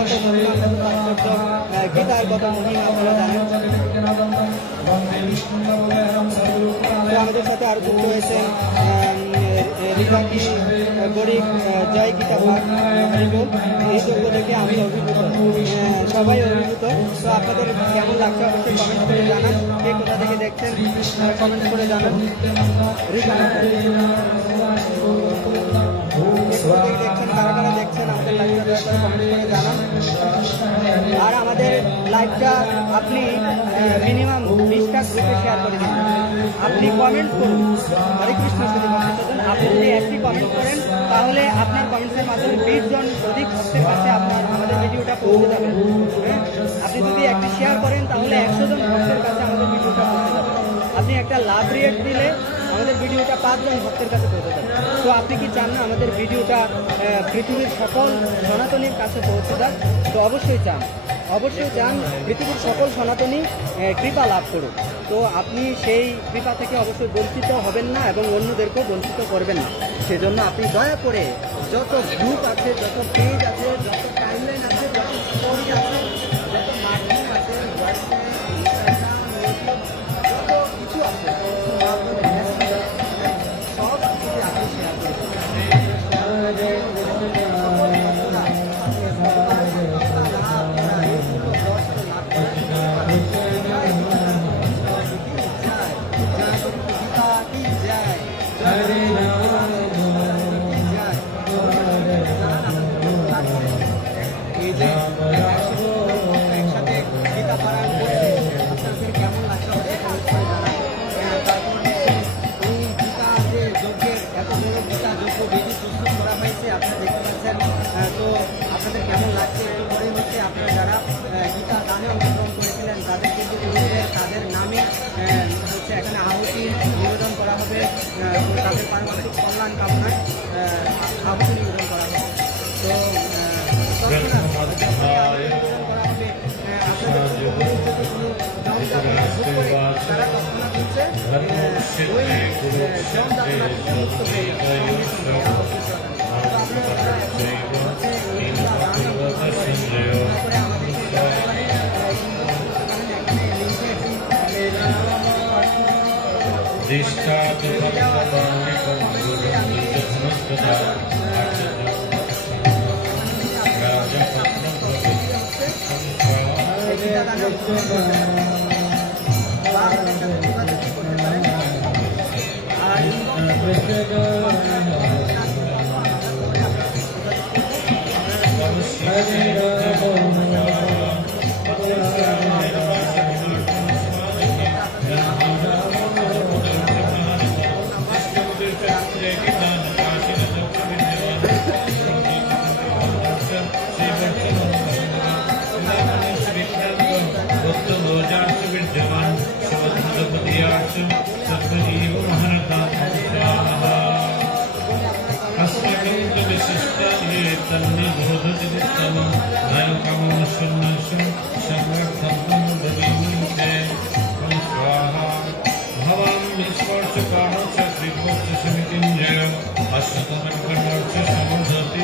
কত মহিমা, কত তাৎপর্য, গীতার কত মহিমা আপনারা জানেন। তো আমাদের সাথে আরো যুক্ত হয়েছেন রিভাকি গরিব জয় গীতা পাঠ হরিবোল। এই যজ্ঞ থেকে আমি অভিভূত, সবাই অভিভূত। তো আপনাদের কেমন লাগছে অবশ্যই কমেন্ট করে জানান। কে কোথা থেকে দেখছেন কমেন্ট করে জানান। দেখছেন কারা কারা দেখছেন আমাদের লাইভটা কমেন্ট করে জানান। আর আমাদের লাইভটা আপনি মিনিমাম 20টা গ্রুপে শেয়ার করে দিন। আপনি কমেন্ট করুন, হরে কৃষ্ণ শুধু ভক্তজন। আপনি যদি একটি কমেন্ট করেন তাহলে আপনার কমেন্টসের মাধ্যমে 20 জন অধিক ভক্তের কাছে আপনার আমাদের ভিডিওটা পৌঁছে যাবে। আপনি যদি একটি শেয়ার করেন তাহলে 100 জন ভক্তের কাছে আমাদের ভিডিওটা পৌঁছে যাবে। আপনি একটা লাভ রিয়েক্ট দিলে আমাদের ভিডিওটা 5 জন ভক্তের কাছে পৌঁছে যাবে। তো আপনি কি চান না আমাদের ভিডিওটা পৃথিবীর সকল সনাতনীর কাছে পৌঁছে যাক? তো অবশ্যই চান, অবশ্যই চান পৃথিবীর সকল সনাতনী কৃপা লাভ করুক। তো আপনি সেই কৃপা থেকে অবশ্যই বঞ্চিত হবেন না এবং অন্যদেরকেও বঞ্চিত করবেন না। সেজন্য আপনি দয়া করে যত গ্রুপ আছে, যত পেজ আছে, যত টাইমলাইন আছে, যত স্টোরি আছে, যত মাধ্যম আছে, যত কিছু আছে, সব কিছু আপনি শেয়ার একসাথে গীতা পারায়ণ করছে আপনাদের কেমন লাগছে? তারপর এই গীতা যে যজ্ঞের এত বড় গীতা যজ্ঞ বিধি প্রস্তুত করা হয়েছে আপনারা দেখতে পাচ্ছেন। তো আপনাদের কেমন লাগছে? একটু পরে হচ্ছে আপনারা যারা গীতা দানে অংশগ্রহণ করেছিলেন তাদেরকে যে পুরুষদের তাদের নামে হচ্ছে এখানে আহুতি নিবেদন করা হবে, তাদের পারিপার্শ্বিক কল্যাণ কামনায় আহুতি নিবেদন করা হবে। তো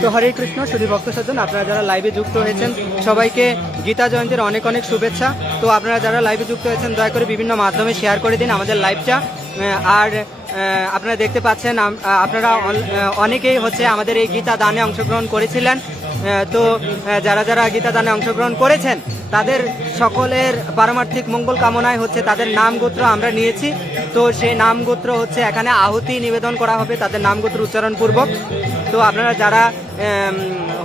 তো হরে কৃষ্ণ শুধু ভক্ত সজ্জন, আপনারা যারা লাইভে যুক্ত হয়েছেন সবাইকে গীতা জয়ন্তীর অনেক অনেক শুভেচ্ছা। তো আপনারা যারা লাইভে যুক্ত হয়েছেন দয়া করে বিভিন্ন মাধ্যমে শেয়ার করে দিন আমাদের লাইভটা। আর আপনারা দেখতে পাচ্ছেন আপনারা অনেকেই হচ্ছে আমাদের এই গীতা দানে অংশগ্রহণ করেছিলেন। তো যারা যারা গীতা দানে অংশগ্রহণ করেছেন তাদের সকলের পারমার্থিক মঙ্গল কামনায় হচ্ছে তাদের নাম গোত্র আমরা নিয়েছি। তো সেই নাম গোত্র হচ্ছে এখানে আহুতি নিবেদন করা হবে তাদের নাম গোত্র উচ্চারণ পূর্বক। তো আপনারা যারা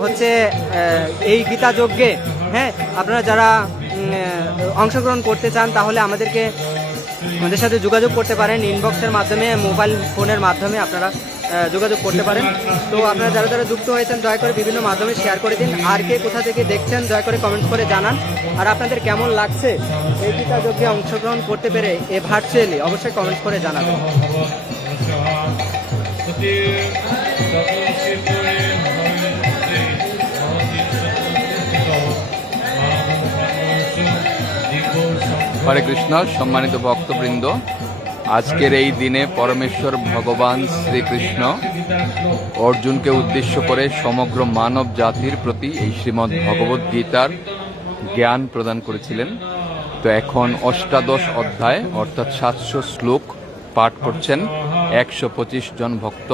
হচ্ছে এই গীতা যজ্ঞে আপনারা যারা অংশগ্রহণ করতে চান তাহলে আমাদের সাথে যোগাযোগ করতে পারেন ইনবক্সের মাধ্যমে, মোবাইল ফোনের মাধ্যমে আপনারা যোগাযোগ করতে পারেন। তো আপনারা যারা যারা যুক্ত হয়েছেন দয়া করে বিভিন্ন মাধ্যমে শেয়ার করে দিন। আর কে কোথা থেকে দেখছেন দয়া করে কমেন্ট করে জানান। আর আপনাদের কেমন লাগছে এই গীতা যজ্ঞে অংশগ্রহণ করতে পেরে ভার্চুয়ালি অবশ্যই কমেন্ট করে জানাবেন। হরে কৃষ্ণ সম্মানিত ভক্তবৃন্দ, আজকের এই দিনে পরমেশ্বর ভগবান শ্রীকৃষ্ণ অর্জুনকে উদ্দেশ্য করে সমগ্র মানব জাতির প্রতি এই শ্রীমদ্ ভগবদ্ গীতার জ্ঞান প্রদান করেছিলেন। তো এখন অষ্টাদশ অধ্যায় অর্থাৎ 700 শ্লোক পাঠ করছেন 125 জন ভক্ত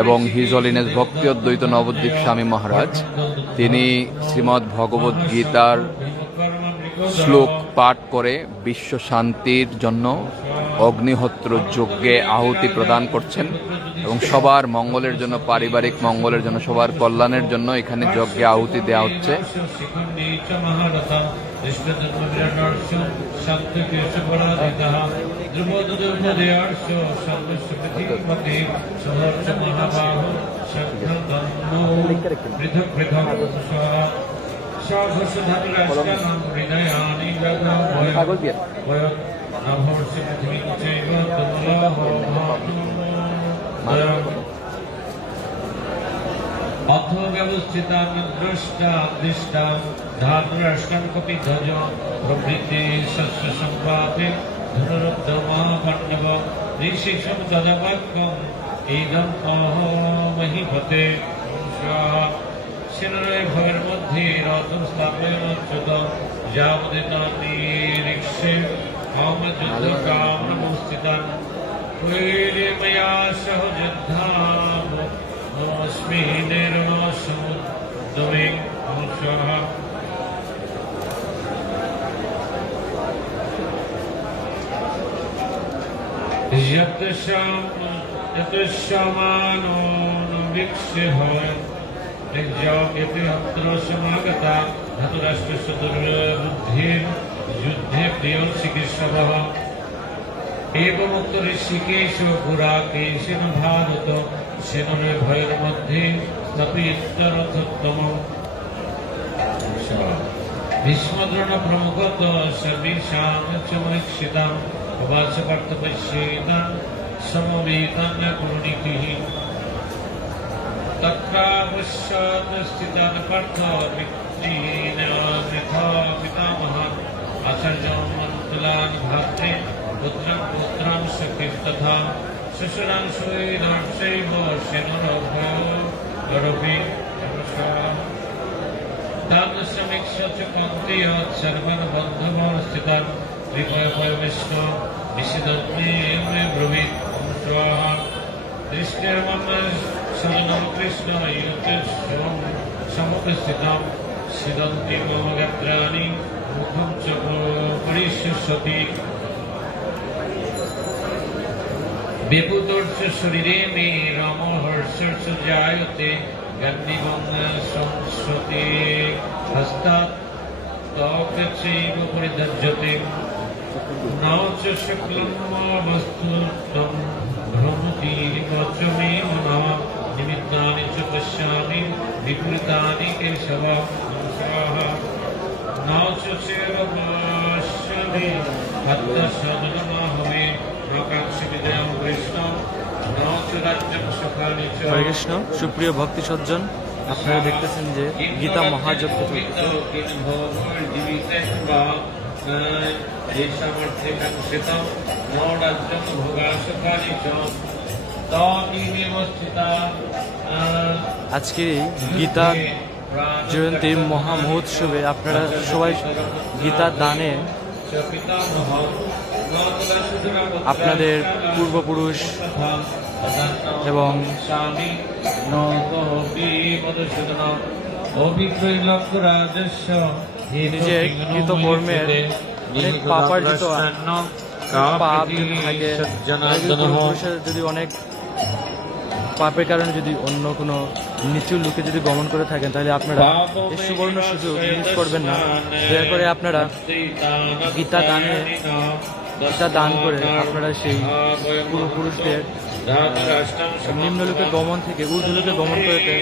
এবং হিজ হলিনেস ভক্তি অদ্বৈত নবদ্বীপ স্বামী মহারাজ তিনি শ্রীমদ্ ভগবদ্ গীতার শ্লোক পাঠ করে বিশ্ব শান্তির জন্য অগ্নিহোত্র যজ্ঞে আহুতি প্রদান করছেন এবং সবার মঙ্গলের জন্য, পারিবারিক মঙ্গলের জন্য, সবার কল্যাণের জন্য এখানে যজ্ঞে আহুতি দেওয়া হচ্ছে। অথ ব্যবস্থিতা দ্রষ্টা দৃষ্টা ধাতুরাষ্ট্রম কপি ধ্বজ প্রভৃতি শস্য সম্পাদে ধনুরুদ্ধমাপন্নব ঋষিষম তদবাক্যম ইদম মহিপতে সেনরয় ভয়ের মধ্যে রতন স্থাপয়ন চ্যুত যাবদিতানিরীক্ষে কামযুদ্ধ কামনমস্থিতান কৈরে ময়া সহ যুদ্ধাম নমস্মি নির্মসুদ্দমে অংশঃ যতশমানো বিক্ষে হয় সমাগতা ধাতুরাষ্ট্রস্য দুর্বুদ্ধির যুদ্ধে প্রিয় চিকিৎসক এবমুক্ত ঋষিকেশ পুরাকেশেন ভারত সেনের ভয়ের মধ্যে স্থাপিতরথোত্তম ভীষ্মদ্রোণ প্রমুখত সর্বেষাং চমরীক্ষিতাম উবাচ পার্থ পশ্যেতান সমবেতান গুণনীতিঃ তত্রাবশ্যস্থিতান পার্থ পিতামহান আচার্যং মন্তুলান ভ্রাতৃ পুত্রং পুত্রাং সখীস্তথা শ্বশুরাং সুহৃদর্শৈব সেনরভয়রপি দানসমীক্ষ চ কৌন্তেয় সর্বং বন্ধুবর স্থিতান ত্রিপয়পয়বিষ্ণ নিষিদন্তে মে ব্রবীৎ স্বাহা দৃষ্টির্মম সজনম কৃষ্ণ ইয়ুতিষ্ঠম সমুপস্থিতাম সিদন্তি মম গাত্রাণি মুখম চ পরিশুষ্যতি বিপুতর্ষ শরীরে মে রমহর্ষর্ষ জায়তে গন্ধিবং সংস্রতে হস্তাৎ তপচৈব পরিধজ্যতে ন চ শুক্লম বস্তুতম ভ্রমতি চ মে মনঃ নিমিত্তানি চ পশ্যামি বিপরীতানি কেশব ন চ সেব পশ্যামি হত্য সদনমাহবে হরে কৃষ্ণ। সুপ্রিয় ভক্তি সজ্জন, আপনারা দেখতেছেন যে গীতা মহাযজ্ঞ চলতেছে। আজকে গীতা জয়ন্তীর মহা মহোৎসবে আপনারা সবাই গীতা দানে আপনাদের পূর্বপুরুষ এবং নিজের কৃতকর্মের অনেক পাপার্জিত পাপ যদি থাকে, পুরুষের যদি অনেক পাপের কারণে যদি অন্য কোনো নিচু লোকে যদি গমন করে থাকেন, তাহলে আপনারা এই সুবর্ণ সুযোগ ইউজ করবেন না। দয়া করে আপনারা গীতা দান করে আপনারা সেই পূর্বপুরুষদের নিম্নলোকে গমন থেকে ঊর্ধ্বলোকে গমন করতে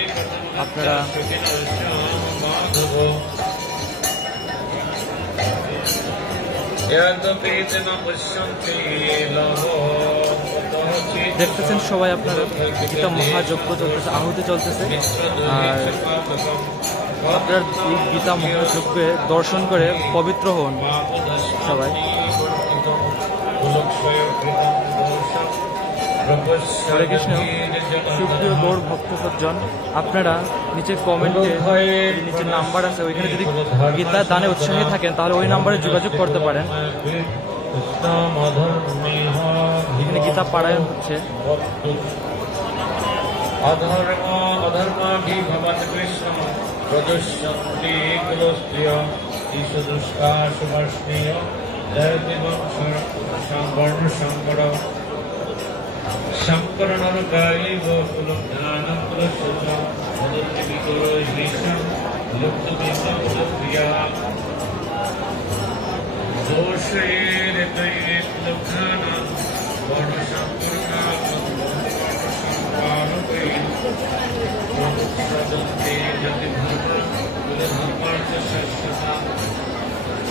আপনারা দেখতেছেন সবাই আপনারা গীতা মহাযজ্ঞ চলতেছে, আহুতি চলতেছে। আর আপনারা এই গীতা মহাযজ্ঞে দর্শন করে পবিত্র হন সবাই। হরে কৃষ্ণ। সুপ্রিয় গৌর ভক্ত সজ্জন, আপনারা নিচে কমেন্টে নিচে নাম্বার আছে, ওইখানে যদি গীতা দানে উৎসাহী থাকেন তাহলে ওই নাম্বারে যোগাযোগ করতে পারেন। এখানে গীতা পারায়ণ হচ্ছে। অধর্ম অধর্মাভি ভবত কৃষ্ণ প্রদর্শন্তি কুলস্ত্রিয় ঈশদুষ্কা সুভাষ্ণীয় জয়তি বর্ণ সংকর শঙ্কর নরকাইব কুলজ্ঞান কুলশুদ্ধ ভদন্তি বিকুল ভীষণ লুপ্ত কুলপ্রিয়া দোষের তৈর কুলজ্ঞান বর্ণ সংকরকা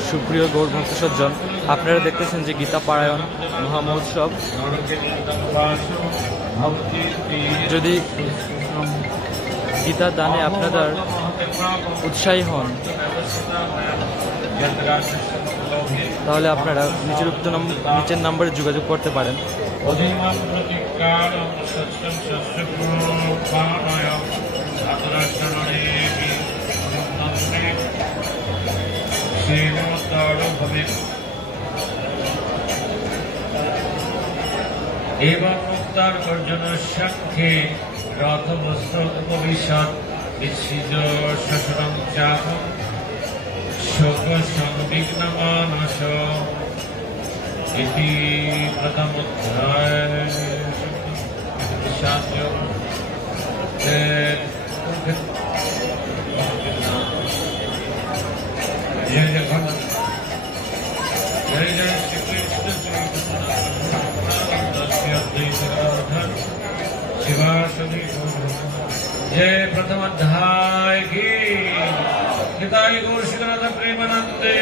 সুপ্রিয় গৌর ভক্ত সজ্জন, আপনারা দেখতেছেন যে গীতা পারায়ণ মহামহোৎসব। যদি গীতা দানে আপনারা উৎসাহী হন তাহলে আপনারা নিচের নাম্বারে যোগাযোগ করতে পারেন। एवं मुक्तार अर्जुन संख्ये रथ वस्त्र उपविशत विच्छिद शशरं चाप शोक संविघ्न मानस इति प्रथमोध्याय जय जय भगवान जय जय श्री कृष्ण शिवासदि जय प्रथम अध्याय की हिताय गौर श्रीनाथ प्रेमानंदे।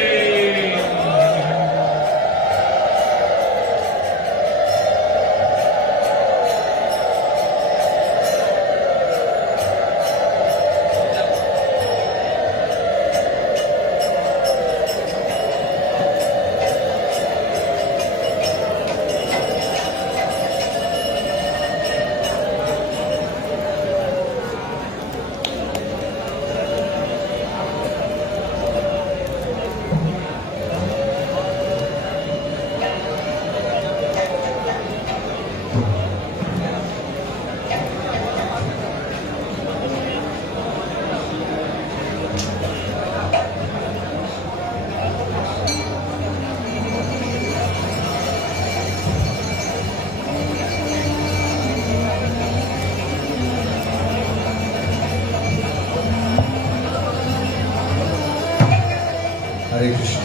हरे कृष्ण।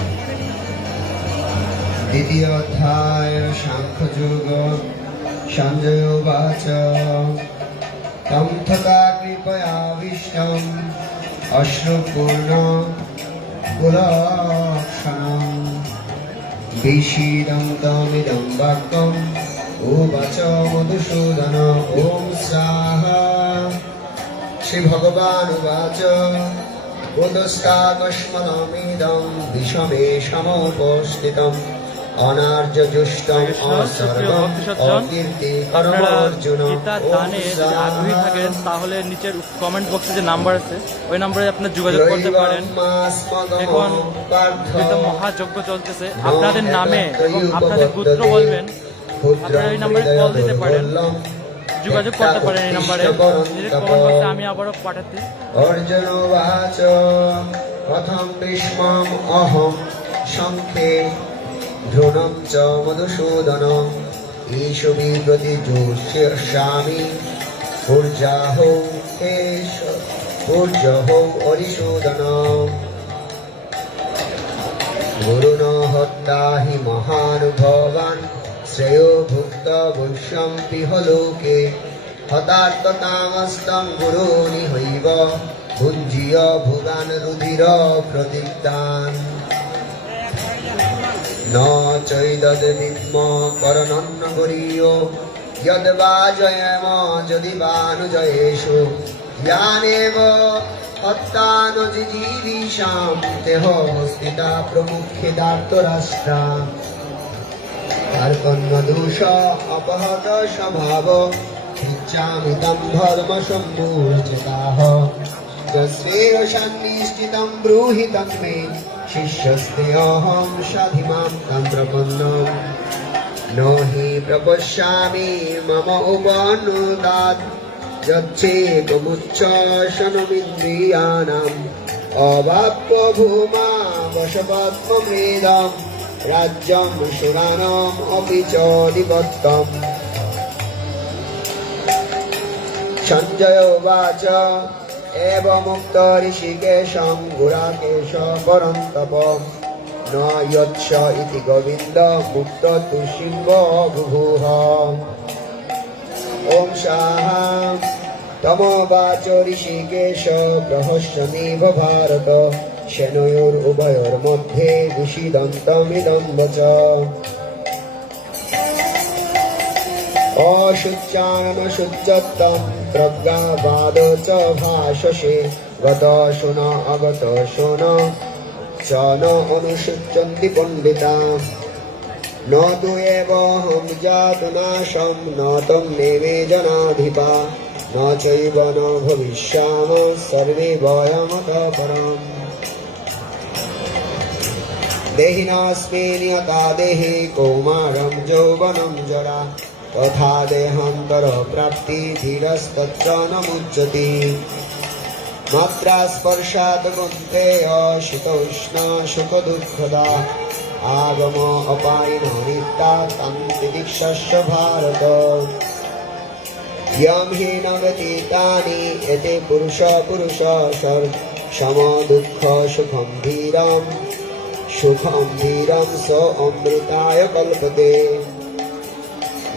द्वितीय अध्याय सांख्ययोग संजय उवाच तं तथा कृपयाविष्टम् अश्रुपूर्ण कुलक्षणम् विषीदन्तमिदं वाक्यम् उवाच मधुसूदन ॐ स्वाहा। श्री भगवान् उवाच उदस्ताकस्मलमिदं विषमे समुपस्थितम् अनार्यजुष्टम् असर्वम् अकीर्तिकरमर्जुन। গীতা দানে যদি আগ্রহী থাকেন তাহলে নিচের কমেন্ট বক্সে যে নাম্বার আছে ওই নাম্বারে আপনি যোগাযোগ করতে পারেন। এখন যেহেতু মহাযজ্ঞ চলতেছে, আপনাদের নামে এবং আপনাদের গোত্র বলবেন, আপনারা এই নাম্বারে কল দিতে পারেন, যোগাযোগ করতে পারেন এই নাম্বারে। কমেন্ট বক্সে আমি আবারও পাঠাচ্ছি। अर्जुन उवाच कथं भीष्मम् अहं संख्ये ध्रुवं च मधुसूदनम् ईशु विप्रतिजोष्यामि ऊर्जाहो अरिसूदनम् गुरुण हत्ता हि महानुभावान् श्रेयो भुक्त वैश्यं पिहलोके हतात्मतामस्तं गुरोनिहैव भुञ्जीय भुगान् रुधिर प्रदीप्तान् न चैदद्विद्म करनन्न गरीयो यद्वा जयेम यदि वा नु जयेषु यानेव हत्ता न जिजीविषां तेह स्थिता प्रमुखे दार्तराष्ट्रा कार्पण्यदोष अपहत स्वभाव इच्छामि तं धर्म सम्मूर्जिताः यस्मेव सन्निष्ठितं ब्रूहि तन्मे शिष्यस्तेऽहं साधिमां तं प्रपन्नम् न हि प्रपश्यामि मम उपनुदात् यच्छेकमुच्छासनमिन्द्रियाणाम् अवाप्य भूमा वशपद्ममेदम् राज्यं सुराणाम् अपि च दिवत्तम् सञ्जय उवाच एवमुक्त ऋषिकेशं गुराकेश परन्तप न यच्छ इति गोविन्द मुक्त तु शिव बुभुः ॐ शाः तमोवाच ऋषिकेश प्रहस्यमिव भारत शनयोरुभयोर्मध्ये विषीदन्तमिदं वच अशुच्यानशुच्यत्तं प्रज्ञावाद च भाषसे गत शुन अगत शुन च न अनुशुच्यन्ति पण्डिता न तु एवोऽहं जातुनाशं न तं नेमे जनाधिपा न चैव न भविष्यामः सर्वे वयमतः परम् देहिनास्मिन् यथा देहे कौमारं यौवनं जरा तथा देहान्तरप्राप्ति धीरस्तत्र न मुच्यते मात्रा स्पर्शात् कौन्तेय शीतोष्णा सुखदुःखदा आगम अपायिनो नित्या तं तितिक्षस्व भारत यं हि न व्यतीतानि एते पुरुष सम दुःख सुखं धीरं स अमृताय कल्पते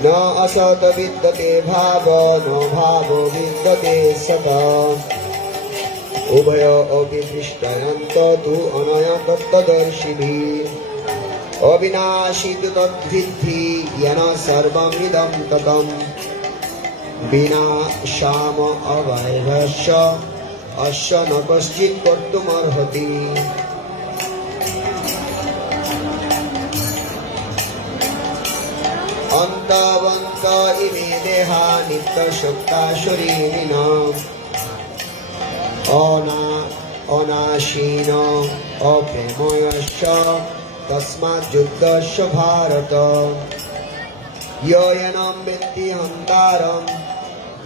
न असत विद्यते भाव न भावो विद्यते सत उभय अपि दृष्टयन्त तु अनया तत्त्वदर्शिभिः अविनाशी तु तद्विद्धि येन सर्वमिदं ततम् विनाशाम अवैभस्य अस्य न कश्चित् कर्तुमर्हति अन्तवन्त इमे देहा नित्यशुक्ता शरीरिणाम् अनाशीन अप्रेमयश्च तस्मात् युद्धस्य भारत य एनं वेत्ति हन्तारं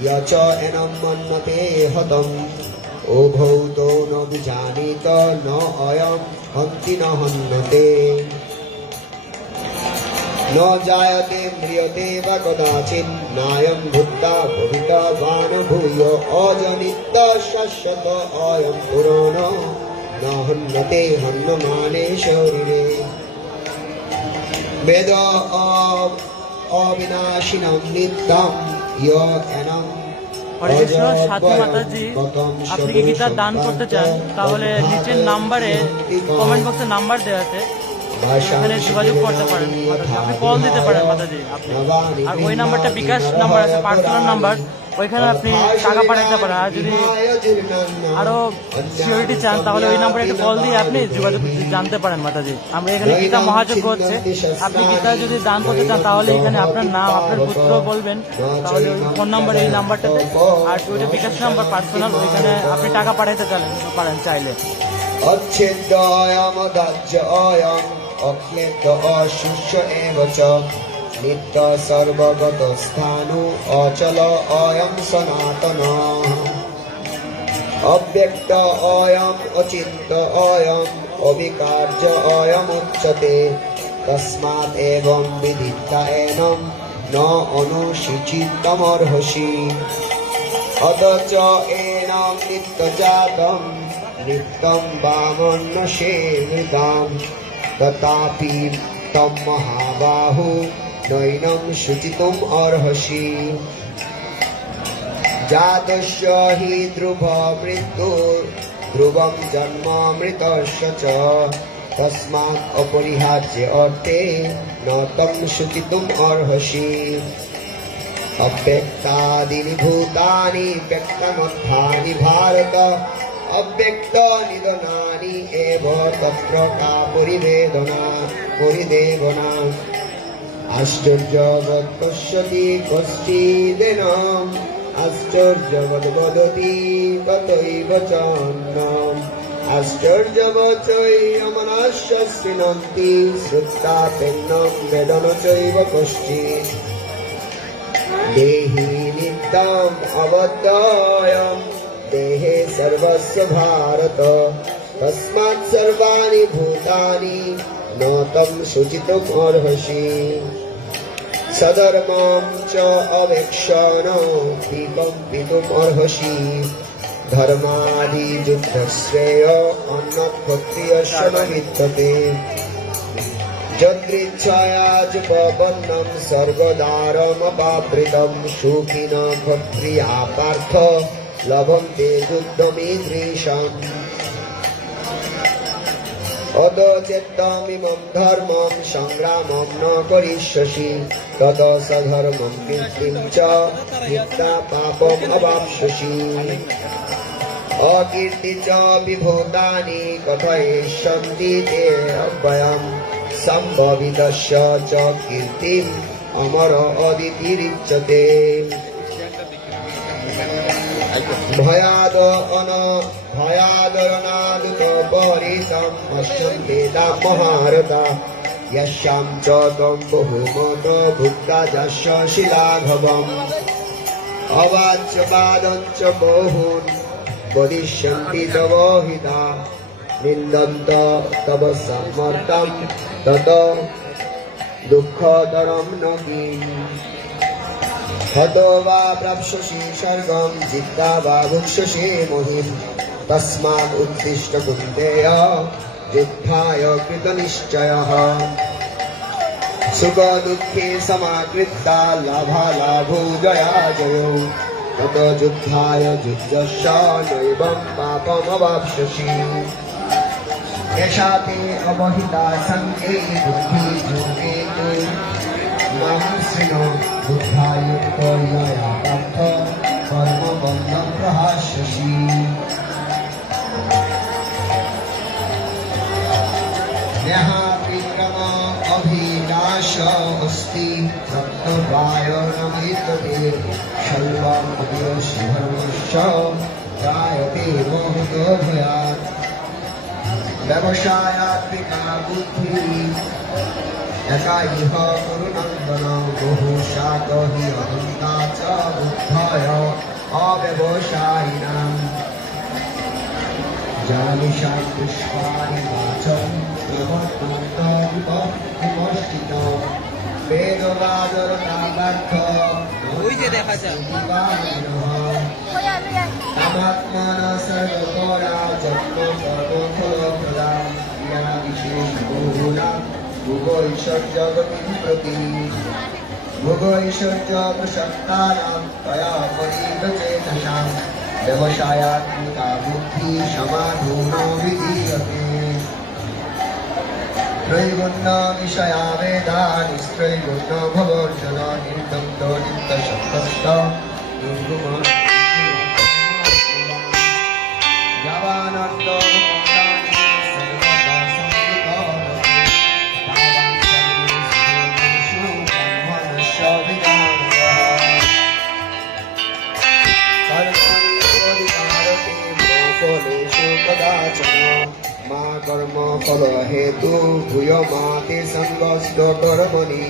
य च एनं मन्यते हतम् उभौ तौ न विजानीत न अयं हन्ति न हन्यते न जायते म्रियते वा कदाचित् नायं भूत्वा भवितवान् भूय अजनित्य शाश्वत अयं पुराणो न हन्यते हन्यमाने शरीरे वेद अविनाशिनं नित्यं य एनं হরে কৃষ্ণ সাধু মাতাজি, আপনি কি গীতা দান করতে চান তাহলে নিচের নাম্বারে কমেন্ট বক্সে নাম্বার দেওয়া আছে, এখানে যোগাযোগ করতে পারেন। আপনি কল দিতে পারেন মাতাজি আপনি, আর ওই নাম্বারটা বিকাশ নাম্বার আছে, পার্সোনাল নাম্বার, ওইখানে আপনি টাকা পাঠাতে পারেন। আর যদি আরো সিওরিটি চান তাহলে ওই নাম্বারে একটা কল দিয়ে আপনি যোগাযোগ জানতে পারেন মাতাজি। আমরা এখানে গীতা মহাযজ্ঞ হচ্ছে, আপনি গীতা যদি দান করতে চান তাহলে এখানে আপনার নাম আপনার পুত্র বলবেন, তাহলে ওই ফোন নাম্বার এই নাম্বারটাতে, আর ওইটা বিকাশ নাম্বার পার্সোনাল, ওইখানে আপনি টাকা পাঠাতে পারেন চাইলে। अच्छेद्ययमदाज्ययम् अक्लेद्य अशुष्य एव च नित्य सर्वगतस्थाणु अचल अयं सनातनः अव्यक्त अयम् अचिन्त्य अयम् अविकार्य अयमुच्यते तस्मात् एवं विदित्वा एनं न अनुशिचितमर्हसि अथ च एनं नित्यजातम् नित्यं वामन्नसेवितां तथापि तं महाबाहो नैनं शुचितुम् अर्हसि जातस्य हि ध्रुव मृत्युर्ध्रुवं जन्मामृतस्य च तस्मात् अपरिहार्य अर्थे न तं शुचितुम् अर्हसि अव्यक्तादीनि भूतानि व्यक्तमर्थानि भारत अव्यक्त निधनानि एव तत्र का परिदेवना आश्चर्यवत् पश्यति कश्चिदेनम् आश्चर्यवद् वदति तथैव चान्यम् आश्चर्यवचैयमनस्य शृण्वन्ति श्रुत्वापेन्नं वेदन चैव कश्चित् देहि नित्यम् अवद्ययम् देहे सर्वस्य भारत तस्मात् सर्वाणि भूतानि न तं शुचितुम् अर्हसि सधर्मं च अवेक्षण विकम्पितुम् अर्हसि धर्मादियुद्धश्रेय अन्नक्षत्रियस्य न विद्यते यदृच्छयाजुपपन्नं सर्वदारमपावृतं सुखिनः क्षत्रियाः पार्थ लभन्ते युद्धमीदृशम् अदचेत्तमिमं धर्मं संग्रामं न करिष्यसि तत सधर्मं कीर्तिं च हित्वा पापम् अवाप्स्यसि अकीर्ति च विभूतानि कथयिष्यन्ति ते अव्ययम् सम्भवितस्य च कीर्तिम् अमर अदितिरिच्यते भयादरनादुतपरितम् अश्वं वेदा महारथा यस्यां च त्वं बहुमत भुक्ता यस्य शिलाघवम् अवाच्यकादञ्च बहून् वदिष्यन्ति तव हिता निन्दन्त तव समर्थं तत दुःखतरं न किम् हतो वा प्राप्स्यसि स्वर्गं जित्वा वा भुक्ष्यसि महिम् तस्मात् उत्तिष्ठ कुन्तेय युद्धाय कृतनिश्चयः सुखदुःखे समाकृता लाभालाभौ जयाजयौ ततो युद्धाय युद्धस्य नैवं पापमवाप्स्यसि यशा ते अवहिता सङ्गे बुद्धियोगे मां शृणु बुद्धायुक्तो यया पार्थ कर्मबन्धं प्रहास्यसि यः विक्रम अभिलाष अस्ति रक्तवायो न विद्यते शल्वमपि धर्मश्च जायते मोहितो भयात् व्यवसायात्मिका बुद्धिः यथा इह गुरुनन्दन बहुशातो हि अहन्ता च बुद्धाय अव्यवसायिनाम् जानिषां पुष्पाणि वाचं प्रवर्तन्त वेदवादरतापार्थ तमात्मनः सर्वतोरा जन्मकर्मफलप्रदा या विशेषबहुला भुगैश्वर्यगतिं प्रति भुगैश्वर्यप्रसक्तानां तया परिगचेतसां व्यवसायात्मिका बुद्धिः समाधूनो विधीयते त्रैगुण्य विषया वेदा निस्त्रैगुण्य भवर्जन निर्दग्धो नित्यशक्तस्त निर्गुणः यावानर्थ मा कर्म फल हेतु भूय माते संगस्त कर्मणि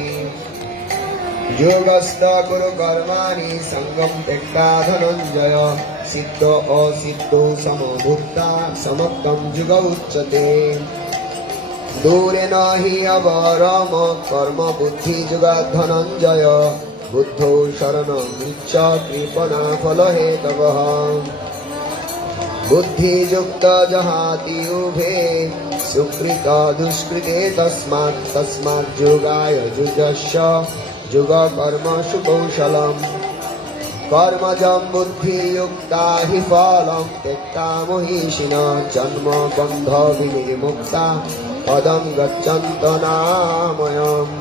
योगस्थ कुरु कर्माणि संगम त्यक्ता धनंजय सिद्ध असिद्धो समभुक्ता समत्वं युग उच्यते दूरे न हि अवरम कर्म बुद्धि युगा धनंजय बुद्धौ शरणं गृह्य कृपणा फल हेतवः बुद्धियुक्त जहाति उभे सुकृत दुष्कृते तस्मात् युगाय युजस्य युग कर्म सुकौशलम् कर्मजं बुद्धियुक्ता हि फलं त्यक्ता महिषिणः जन्म बन्ध विनिर्मुक्ता पदं गच्छन्त नामयम्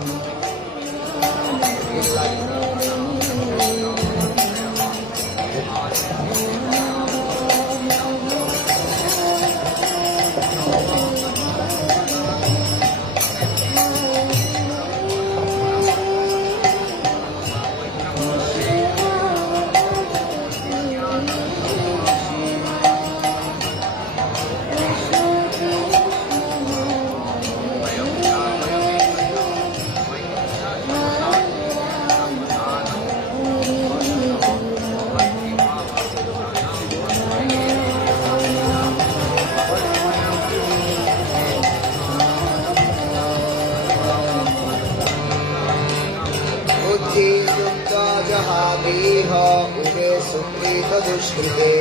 दुष्कृते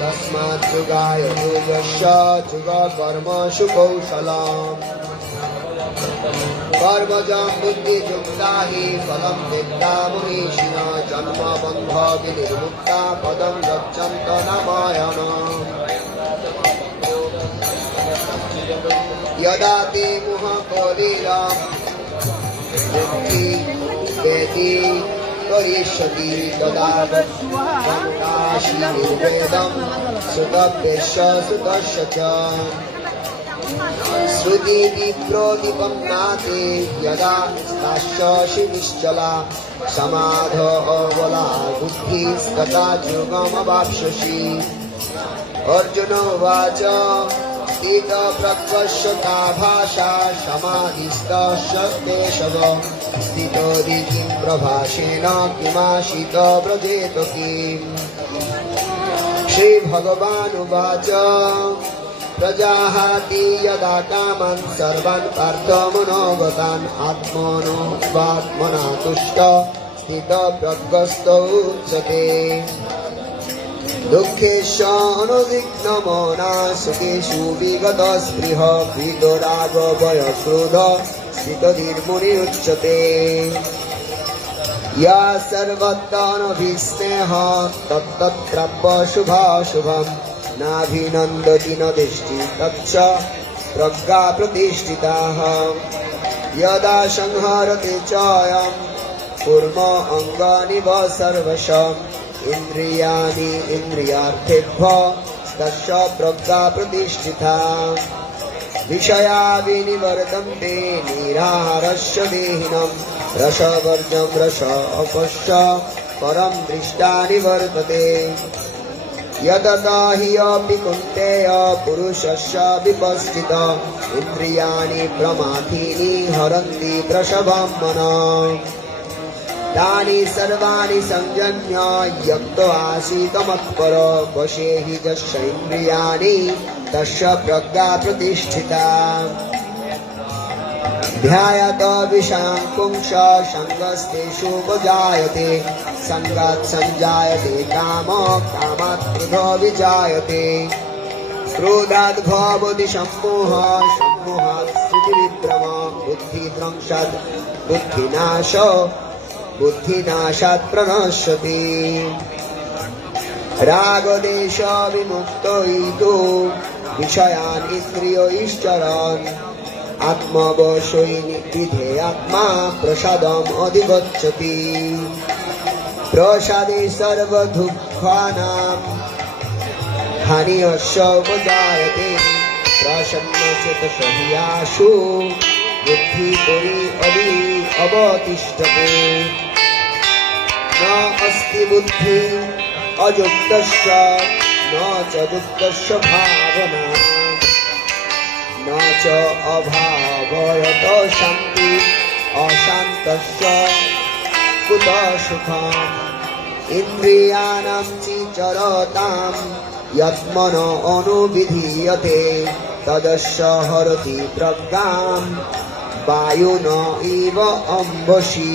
तस्मात् जुगाय युगस्य जुगकर्मसु कौशलम् कर्मजं बुद्धियुक्ता हि फलं वेत्ता मनीषिणः जन्मबन्ध विनिर्मुक्ता पदं गच्छन्त नारायणम् यदा ते मुहकोलीरं बुद्धि वेदी करिष्यति तदा गङ्गाशी निर्वेदं सुतभ्यश्च सुतस्य च श्रुति विप्रोदिपन्नाते यदा स्थास्यसि निश्चला समाधो बला बुद्धिस्तथा युगमवाप्स्यसि अर्जुन उवाच इत प्रत्यक्षता भाषा समाधिस्तस्य देशव स्थितोऽधि किं प्रभाषेण किमाशित व्रजेत किम् श्रीभगवानुवाच प्रजाहाति यदा कामान् सर्वान् पार्थमनोगतान् आत्मनोऽत्मना तुष्ट स्थितप्रज्ञस्त उच्यते दुःखेषु अनुदिग्नमना सुखेषु विगतस्पृह वितरागभयक्रोध स्थितधीर्मुनि उच्यते या सर्वत्रानभिस्नेह तत्तत्प्राप्य शुभाशुभम् नाभिनन्दति न दिष्टि तच्च प्रज्ञा प्रतिष्ठिताः यदा संहरते चायं कूर्म अङ्गानि वा सर्वशम् इन्द्रियाणि इन्द्रियार्थेभ्यः तस्य प्रज्ञा प्रतिष्ठिता विषया विनिवर्तन्ते निराहारस्य देहिनं रसवर्जं रस अपश्च परं दृष्टा निवर्तते यतता हि अपि कुन्तेय पुरुषस्य विपस्थित इन्द्रियाणि प्रमाथीनि हरन्ति प्रसभं मनः तानि सर्वाणि संयम्य यक्त आसीत् मत्पर वशे हि यस्य इन्द्रियाणि तस्य प्रज्ञा प्रतिष्ठिता ध्यायत विषयान् पुंस सङ्गस्तेषुपजायते सङ्गात् सञ्जायते काम कामात् क्रोधो विजायते क्रोधात् भवति सम्मोहः सम्मोहात् स्मृतिविभ्रमः बुद्धिभ्रंशात् बुद्धिनाशात् प्रणश्यति रागदेश विमुक्तो तु विषयान् इन्द्रियैश्चरन् आत्मवशो विधेयात्मा प्रसादम् अधिगच्छति प्रसादे सर्वदुःखानां हानिश्च उपजायते प्रसन्नचेतसो हि आशु बुद्धिपुरी अवतिष्ठते न अस्ति बुद्धि अयुक्तस्य न च दुःखस्य भावना न च अभावयत शान्ति अशान्तस्य कुतः सुखम् इन्द्रियाणां चरतां यत्मन अनुविधीयते तदस्य हरति प्रज्ञां वायुन इव अम्बसि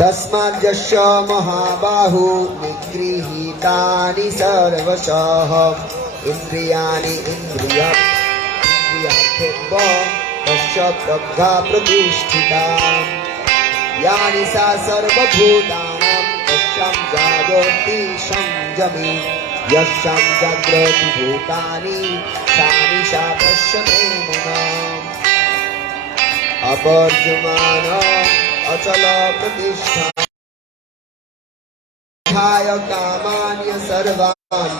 तस्मात् यस्य महाबाहु निगृहीतानि सर्वशः इन्द्रियाणि इन्द्रियार्थेभ्यः तस्य प्रज्ञा प्रतिष्ठिता यानि सा सर्वभूतानां तस्यां जागर्ति संयमे यस्यां जाग्रति भूतानि सा निशा पश्यते मनः अपर्जुमान अचल प्रतिष्ठा ध्याय कामान्य सर्वान्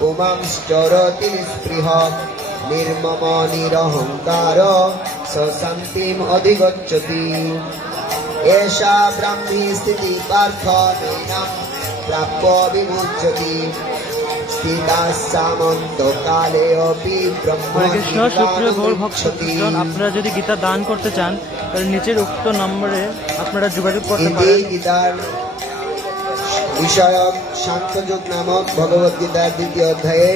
पुमांश्चरति निःस्पृह निर्मम निरहङ्कार स शान्तिम् अधिगच्छति एषा ब्राह्मी स्थितिः पार्थ नैनं प्राप्य विमुच्यति स्थिता सामन्तकाले अपि হরে কৃষ্ণ সুপ্রিয় গৌর ভক্তগণ, আপনারা যদি গীতা দান করতে চান তাহলে নিচের উক্ত নম্বরে আপনারা যোগাযোগ করতে পারেন। গীতার বিষয়ক সাংখ্যযোগ নামক ভগবদ্গীতার দ্বিতীয় অধ্যায়ে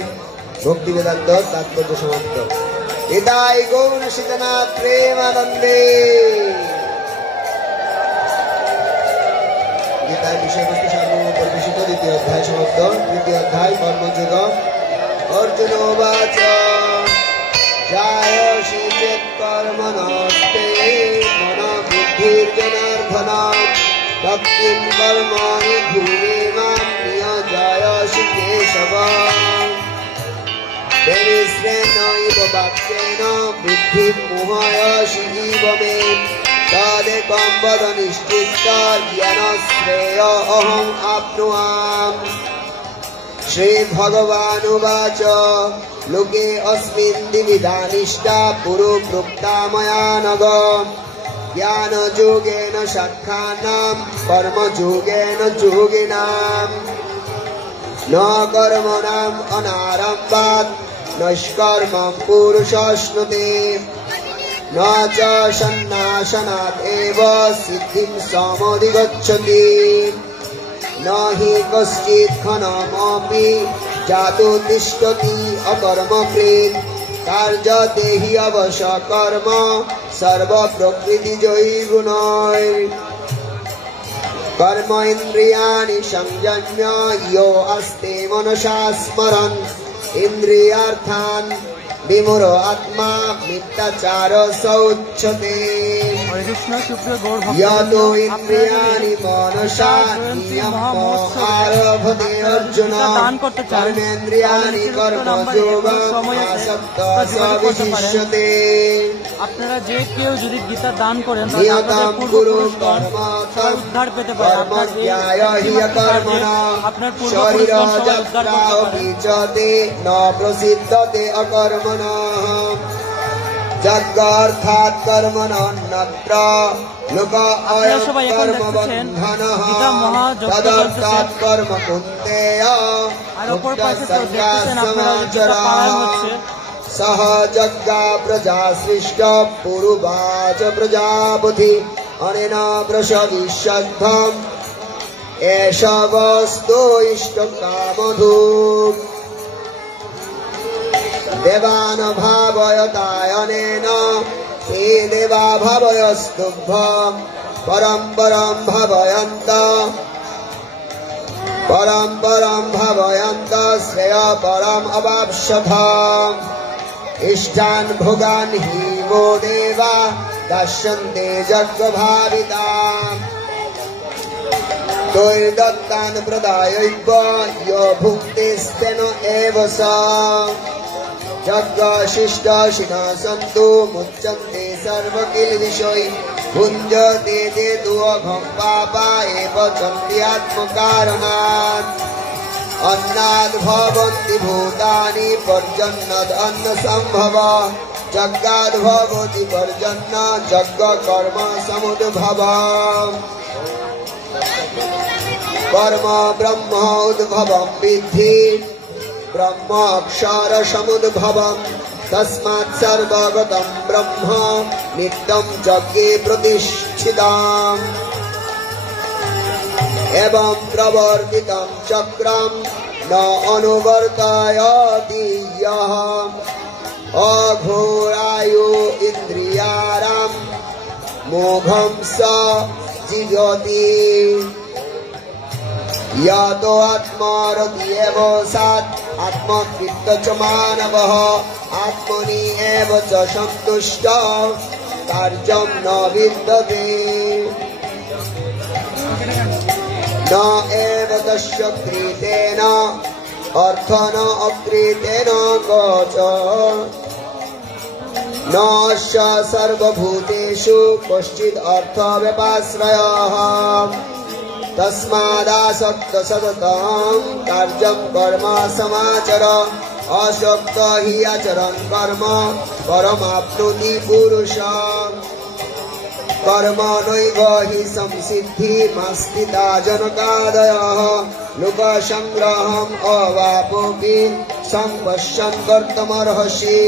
ভক্তি বেদান্ত তাৎপর্য সমাপ্ত। এটাই গৌণ সীতানাথ প্রেমানন্দে। গীতার বিষয়বস্তু সার্বভৌম পরিবেশিত দ্বিতীয় অধ্যায় সমাপ্ত। তৃতীয় অধ্যায় কর্মযোগ। অর্জুন উবাচ जायसि चेत्कर्मणस्ते मन बुद्धिर्जनार्दन तत्किं कर्माणि भूमि मां नियोजयसि केशव परिश्रेण इव वाक्येन बुद्धिं मोहयसि इव मे तदेकं वद निश्चित्य येन श्रेय अहम् आप्नुयाम्। श्रीभगवानुवाच लोके अस्मिन् द्विविधानिष्ठा पुरो प्रोक्ता मया नघ ज्ञानयोगेन साङ्ख्यानां कर्मयोगेन योगिनाम् न कर्मणाम् अनारम्भात् नैष्कर्मं पुरुषाश्नुते न च सन्नासनात् एव सिद्धिं समधिगच्छति न हि कश्चित् क्षणमपि जातु तिष्ठति अकर्मकृत् कार्यते हि अवश्य कर्म सर्वप्रकृतिजयी गुणैः कर्म इन्द्रियाणि संयम्य यो अस्ते मनसा स्मरन् इन्द्रियार्थान् विमूढो आत्मा मिथ्याचार सौच्यते হরে কৃষ্ণ সুপ্রিয় গৌর ভক্ত यतो इन्द्रियाणि मनसा आरभते अर्जुन দান করতে চান कर्मेन्द्रियाणि कर्मयोगं आसक्तः स विशिष्यते আপনারা যে কেউ যদি গীতা দান করেন তাহলে আপনাদের नियतं कुरु পূর্বপুরুষগণ कर्म উদ্ধার পেতে পারে कर्म আপনার এই ज्ञाय हि कर्मणा আপনার शरीर পূর্বপুরুষগণ সবাই উদ্ধার করতে পারে जत्रापि च ते न प्रसिद्धते अकर्मणः যজ্ঞার্থাৎ কর্মণন্যত্র লোক আপনারা সবাই এখন কর্ম দেখতেছেন বন্ধনঃ গীতা মহাযজ্ঞ তদর্থাৎ চলতেছে। কর্ম কুন্তেয় আর অপর পাশে তো দেখতেছেন আপনারা যে গীতা পারায়ণ হচ্ছে সহ যজ্ঞা প্রজা সৃষ্ট পুরুবাচ প্রজাপতি অনেন প্রসবিষ্যদ্ধম এষ বস্তু ইষ্ট কামধূপ देवान भावयतायनेन ते देवा भावयस्तुभ्यं परं परं भावयन्त श्रेय परम् अवाप्स्यथम् इष्टान् भोगान् हि वो देवा दास्यन्ते यज्ञभाविताम् तैर्दत्तान् प्रदायैव यो भुक्तिस्तेन एव स यज्ञशिष्टाशिना सन्तु मुच्यन्ते सर्वकिल्बिषै भुञ्जते ते दुःखं पापा एव चन्द्यात्मकारणात् अन्नाद् भवन्ति भूतानि पर्जन्याद् अन्नसम्भव यज्ञाद् भवति पर्जन्य यज्ञकर्म समुद्भव कर्म ब्रह्म उद्भवं विद्धि ब्रह्माक्षर समुद्भवम् तस्मात् सर्वगतं ब्रह्म नित्यं यज्ञे प्रतिष्ठितम् एवं प्रवर्तितं चक्रं न अनुवर्तयति यः अघोरायु इन्द्रियाणां मोघं स जीवति यतो आत्मारति एव सात् आत्मकृत्य च मानवः आत्मनि एव च सन्तुष्टः कार्यं न विद्यते न एव तस्य कृतेन अर्थ न अकृतेन कच न स सर्वभूतेषु कश्चित् अर्थव्यपाश्रयः तस्मादासक्त सततं कार्यं कर्म समाचर असक्त हि आचरन् कर्म परमाप्नोति पुरुषः कर्मणैव हि संसिद्धिमास्थिता जनकादयः लोकसङ्ग्रहम् अवापोऽपि सम्पश्यन् कर्तुमर्हसि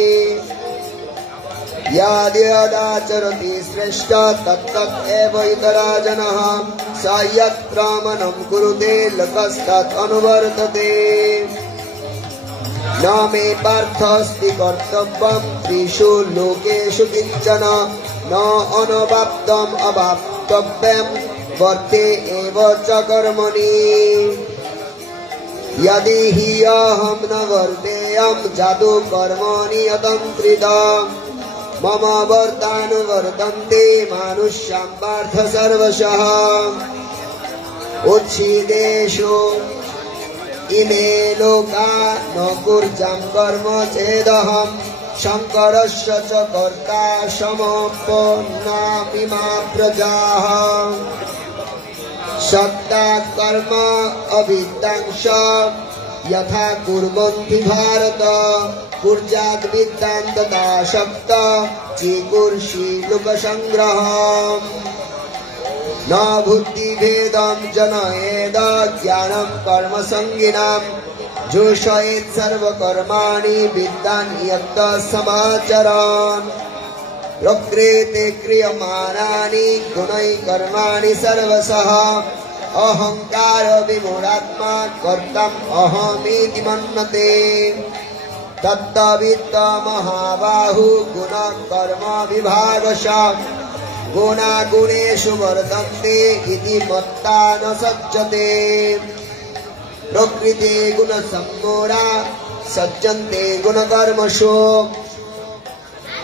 यद्यदाचरति श्रेष्ठ तत्तत् एव इतरा जनः स यत्र मनं कुरुते लोकस्तत् अनुवर्तते न मे पार्थस्ति कर्तव्यं त्रिषु लोकेषु किञ्चन न अनवाप्तम् अवाप्तव्यं वर्ते एव च कर्मणि यदि हि अहं न वर्तेयं जातु कर्मणि अतन्त्रितम् मम वर्तानुवर्तन्ते मानुष्यां पार्थ सर्वशः उच्छिदेषु इमे लोका न कुर्यां कर्म चेदहं शङ्करस्य च कर्ता समपन्नामि मा प्रजाः सत्ता कर्म अविद्यांश यथा कुर्वन्ति भारत कुर्याद् विद्यां तथा शक्त चिकुर्षि लोकसंग्रहम् न बुद्धिभेदं जनयेद ज्ञानं कर्मसङ्गिनां जोषयेत् सर्वकर्माणि विद्वान् यत्तः समाचरन् प्रकृते क्रियमाणानि गुणैः कर्माणि सर्वशः अहंकार विमूढात्मा कर्तम् अहमिति मन्यते तत्तवित्त महाबाहु गुण कर्म विभागशः गुणागुणेषु वर्तन्ते इति मत्ता न सज्जते प्रकृते गुणसम्मूढा सज्जन्ते गुणकर्मसु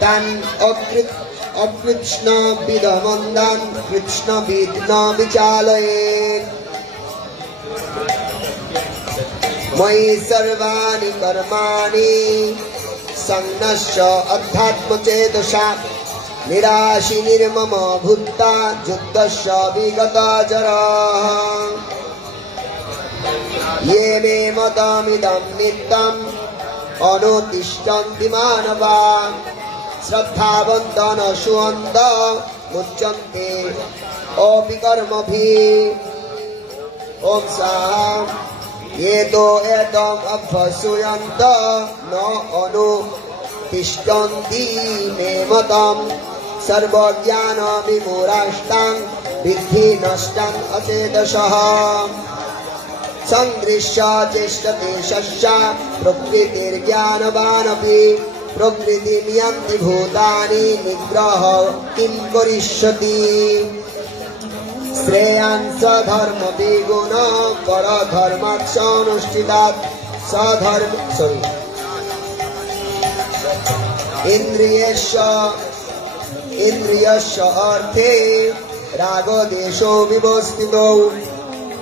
तान् अकृत्स्नविदमन्दान् कृत्स्नविद् न विचालयेत् मयि सर्वाणि कर्माणि सन्नश्च अध्यात्मचेतसा निराशि निर्मम भूत्वा युद्धस्य विगतचराः ये मे मतमिदं नित्यम् अनुतिष्ठन्ति मानवाः श्रद्धावन्तः न शृण्वन्तः मुच्यन्ते अपि कर्मभिः ॐ शान्तिः ये तो एतम् अभ्यसूयन्तः न अनुतिष्ठन्ति मे मतम् सर्वज्ञानविमूढास्तां विद्धि नष्टान् अचेतसः सन्दृश्य चेष्टते शस्य प्रकृतिर्ज्ञानवानपि प्रकृतिं यन्ति भूतानि निग्रह किं करिष्यति श्रेयान् स्वधर्मविगुण परधर्मात् अनुष्ठितात् इन्द्रियस्य अर्थे रागदेशो विवस्थितौ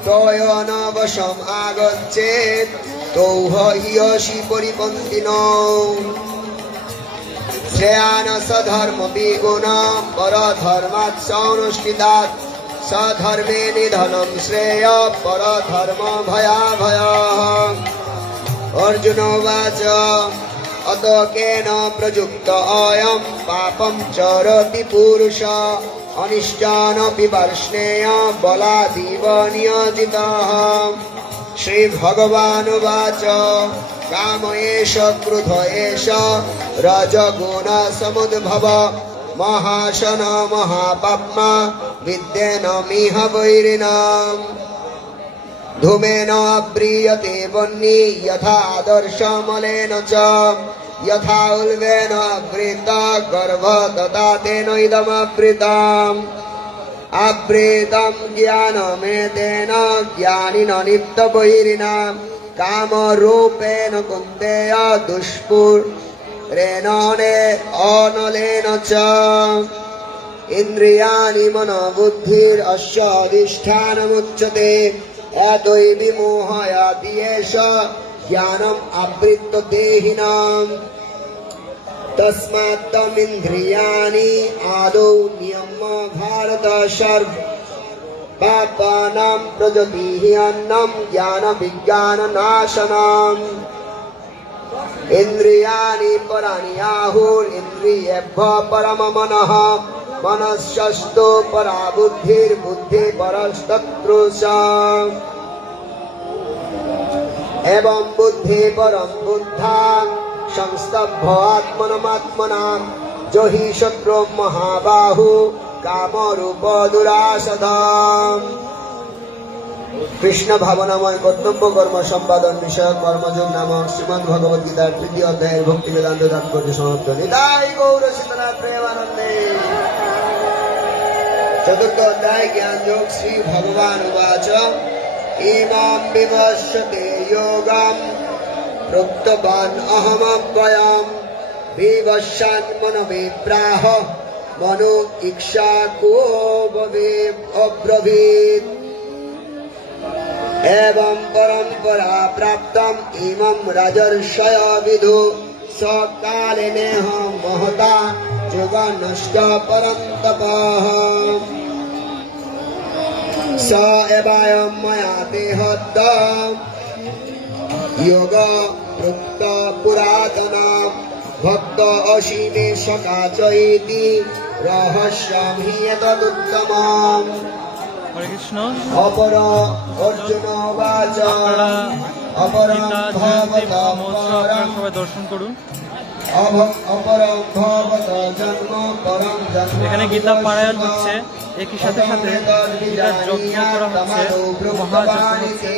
तयोन वशम् आगच्छेत् तौ ह्यसि परिपन्थिनौ श्रेयान् सधर्मविगुण परधर्मात् अनुष्ठितात् सधर्मे निधनं श्रेय परधर्म भयाभयः अर्जुनोवाच अत केन प्रयुक्त अयं पापं चरति पुरुष अनिष्टानपि वर्ष्णेय बलादिव नियोजितः श्रीभगवानुवाच काम एष क्रुध एष रजगुणसमुद्भव महाशन महापाप्मा विद्येनमिह वैरिणाम् धूमेन अव्रियते वह्नि यथा आदर्शमलेन च यथा उल्बेन आवृता गर्भ तथा तेन इदमवृतम् आवृतं ज्ञानमेतेन ज्ञानिन नित्यवैरिणा कामरूपेण कुन्तेय दुष्पुरेण अनलेन च इन्द्रियाणि मनोबुद्धिरस्य अधिष्ठानमुच्यते यद्वै विमोहयति एष ज्ञानम् आवृत्य देहिनाम् तस्मात् तमिन्द्रियाणि आदौ नियम्य भारत सर्व पापानां प्रजतिः अन्नं ज्ञानविज्ञाननाशनम् इन्द्रियाणि पराणि आहुरिन्द्रियेभ्यः परम मनः मनस्यस्तु परा बुद्धिर्बुद्धिः परस्तत्पुरुषः एवं बुद्धि परम बुद्धां संस्तभ्य आत्मनमात्मनां जो हि शत्रु महाबाहु कामरूप दुरासदाम् कृष्ण भावनामय कर्तव्य कर्म सम्पादन विषय कर्मयोग नामक श्रीमद् भगवद गीतार तृतीय अध्याय भक्ति वेदांत तात्पर्य समाप्त। निताय गौर सीतनाथ प्रेमानंदे। चतुर्थ अध्याय ज्ञान योग श्री भगवान उवाच इमां विवश्यते योगम प्रोक्तवान् अहमव्ययम् विवशान् मनोविप्राह मनो इक्षा को अब्रवीत् एवं परंपरा प्राप्तम इमं राजर्षय विदु सकालिनेह महता जोग नष्ट परन्तपः स एवायं मया देहद्द योग प्रोक्त पुरातना भक्त असीमे सकाच इति रहस्यं हि एतदुत्तमम्। হরে কৃষ্ণ। অপর অর্জুন বাচ আপনারা অপরং গীতা জয়ন্তী ভবত মহোৎসব আপনারা সবাই দর্শন করুন। অপরং ভবত জন্ম পরং জন্ম এখানে গীতা পারায়ণ হচ্ছে, একই সাথে সাথে গীতার যজ্ঞ করা হচ্ছে, মহাযজ্ঞ হচ্ছে।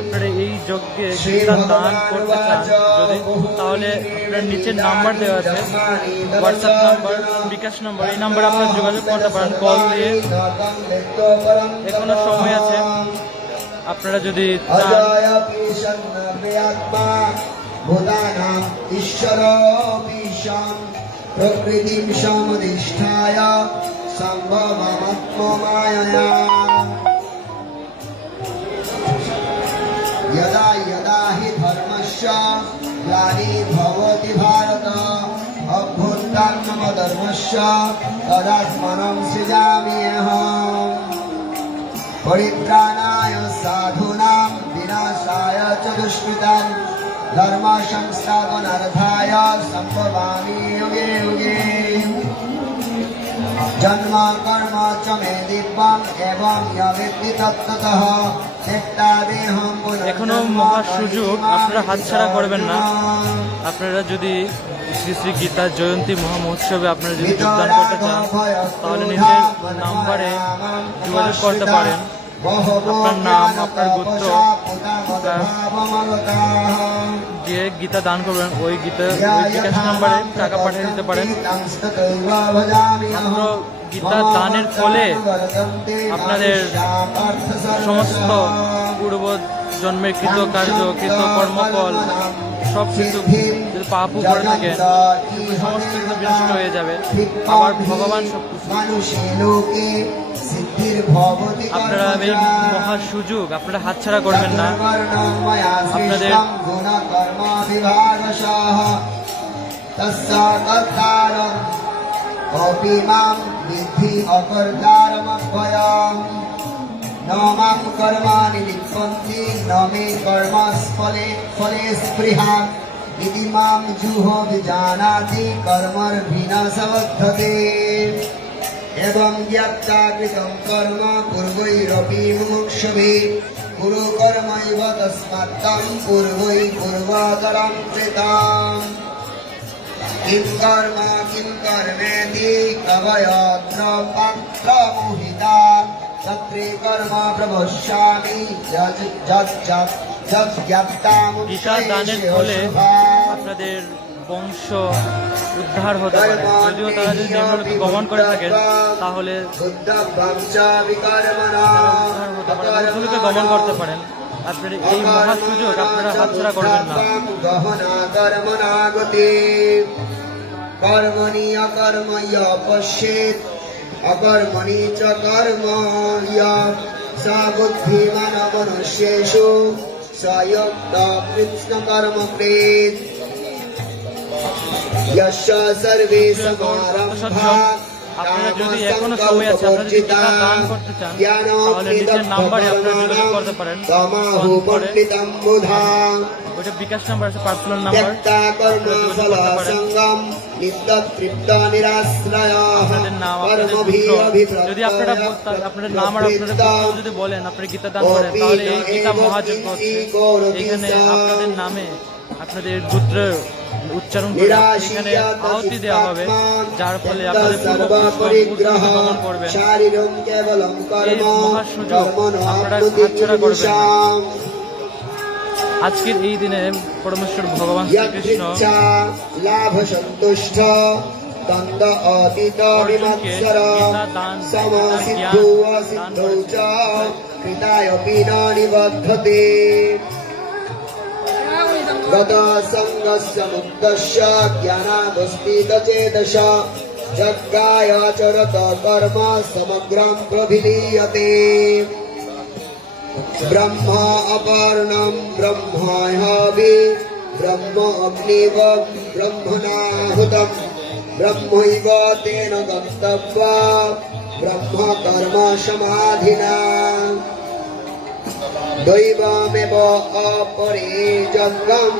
আপনারা এই যজ্ঞে গীতা দান করতে চান যদি, তাহলে আপনার নিচের নাম্বার দেওয়া আছে, হোয়াটসঅ্যাপ নাম্বার, বিকাশ নাম্বার, এই নাম্বারে আপনারা যোগাযোগ করতে পারেন কল দিয়ে। এখনো সময় আছে, আপনারা যদি চান। অজয় পিশন্নব্যাত্মা ভূতানাম ঈশ্বর পিশন প্রকৃতিম সমধিষ্ঠায় সম্ভবমাত্মমায়য়া यदा यदा हि धर्मस्य ग्लानिर्भवति भारत अभ्युत्थानमधर्मस्य तदात्मानं सृजाम्यहम् परित्राणाय साधूनां विनाशाय च दुष्कृतां धर्म संस्थापनार्थाय सम्भवामि युगे युगे जन्म कर्म च मे दिव्यम् एवं यवेत्ति तत्त्वतः त्यक्ता देहं এখনো মহা সুযোগ, আপনারা হাতছাড়া করবেন না। আপনারা যদি শ্রী শ্রী গীতা জয়ন্তী মহা মহোৎসবে আপনারা যদি যোগদান করতে চান, তাহলে নিজের নাম্বারে যোগাযোগ করতে পারেন। আপনার নাম, আপনার গোত্র যে গীতা দান করবেন ওই বিকাশ নাম্বারে টাকা পাঠিয়ে দিতে পারেন। মাত্র গীতা দানের ফলে আপনাদের সমস্ত পূর্ব জন্মের কৃত কার্য, কৃত কর্মফল সব কিছু যদি পাপও করে থাকেন সমস্ত কিছু বিনষ্ট হয়ে যাবে। আবার ভগবান সব আপনারা এই মহা সুযোগ আপনারা হাতছাড়া করবেন না। আপনাদের न मां कर्माणि लिप्यन्ति न मे कर्मफले फले स्पृहा इति मां जुहोति जानाति कर्मभिनाशवर्धते एवं ज्ञात्वा कृतं कर्म पूर्वैरपि मुमुक्षुभिः कुरु कर्मैव तस्मात् तं पूर्वै पूर्वतरं कृतम् किं कर्मेति कवयत्र पात्रमुहिता सत्रे कर्म प्रवक्ष्यामि গীতা দানের ফলে আপনাদের বংশ উদ্ধার হতে পারে। যদিও তারা যদি নিম্নলোকে গমন করে থাকেন তাহলে উদ্ধার হতে পারে, বংশলোকে গমন করতে পারেন। আপনার এই মহা সুযোগ আপনারা হাতছাড়া করবেন না। কর্মণি অকর্ম পশ্যেৎ অকর্মণি চ কর্ম সা বুদ্ধিমান মনুষ্যেষু সযুক্ত কৃষ্ণ কর্মকৃৎ यस्य सर्वे समारम्भा আপনারা যদি এখনো সময় আছে, আপনারা যদি গীতা দান করতে চান তাহলে নিচের নাম্বারে আপনারা যোগাযোগ করতে পারেন। ওইটা বিকাশ নাম্বার আছে, পার্সোনাল নাম্বার। আপনাদের নাম, যদি আপনারা আপনাদের নাম আর আপনাদের গোত্র যদি বলেন আপনারা গীতা দান করেন, তাহলে এই গীতা মহাযজ্ঞ হচ্ছে। এখানে আপনাদের নামে আপনাদের গোত্রের উচ্চারণ করে এখানে আহুতি দেওয়া হবে, যার ফলে আপনাদের পূর্বপুরুষ গমন করবেন। এই মহা সুযোগ আপনারা হাতছাড়া করবেন না। আজকের এই দিনে পরমেশ্বর ভগবান শ্রীকৃষ্ণ লাভ সন্তুষ্ট দ্বন্দ্ব অতীত বিমৎসর সমসিদ্ধৌ অসিদ্ধৌ চ কৃতায়পি ন নিবধ্যতে गत संगस्य मुक्तस्य ज्ञानादस्तितचेतस जग्गायाचरत कर्म समग्रं प्रविलीयते ब्रह्म अपर्णं ब्रह्महवि ब्रह्म अग्निव ब्रह्मणाहुतं ब्रह्मैव तेन गन्तव्या ब्रह्म कर्म समाधिना दैवमेव अपरे जग्गं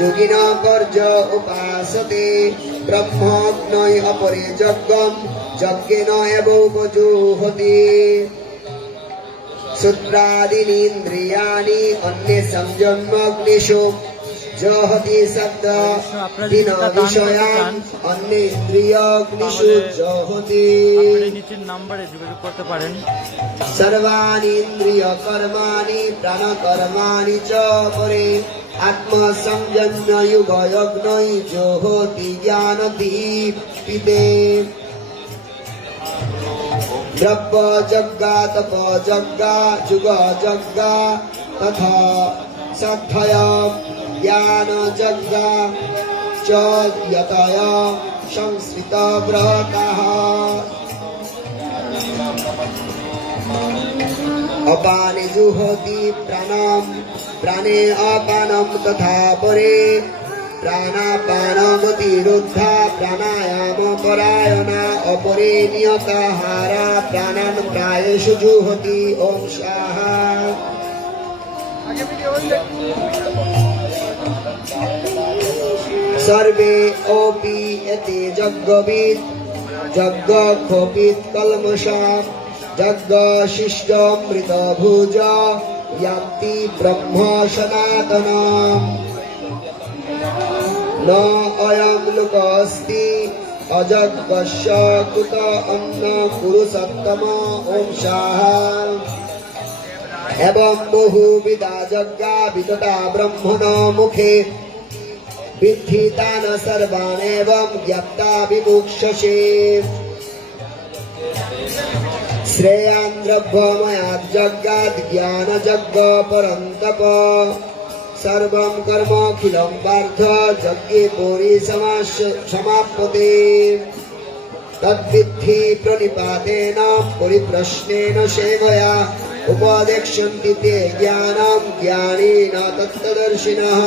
योगिना कर्ज उपासते ब्रह्मज्ञै अपरे जग्गं यज्ञेन एव उपजुह्वति सूत्रादीनीन्द्रियाणि अन्ये संयम्यग्निषु जहति शब्द दिन विषयान् अन्ये इन्द्रियाग्निषु जहति আপনারা নিচের নাম্বারে যোগাযোগ করতে পারেন। सर्वाणि इन्द्रिय कर्माणि प्राण कर्माणि च परे आत्मसंयम्य युग यज्ञै जोहोति ज्ञानदीपिते द्रव्य जग्गा तप जग्गा जुग जग्गा तथा सद्धय ज्ञान जग्गा च यतय संस्कृत व्रतः अपाने जुहोति प्राणं प्राणे अपानं तथा परे प्राणापानगतिरुद्धा प्राणायाम परायणा अपरे नियताहारा प्राणान् प्रायेषु जुहोति ॐ स्वाहा सर्वे अपि एते यज्ञवित् यज्ञखोपित् कल्मषा यज्ञशिष्टमृतभुज यान्ति ब्रह्म सनातनम् न अयं लोकोऽस्ति अजग्गस्य कुत अन्न कुरु सत्तम ॐ स्वाहा एवं बहुविधा यज्ञा वितता ब्रह्मणो मुखे विद्धितान् सर्वान् एवं ज्ञप्ता विमुक्षसे श्रेयान् द्रव्यमयात् जग्गात् ज्ञानजग्ग परन्तप सर्वं कर्मखिलं पार्थ यज्ञे परि समाप्यते तद्विद्धि प्रणिपातेन परिप्रश्नेन सेवया उपदेक्ष्यन्ति ते ज्ञानं ज्ञानेन तत्तदर्शिनः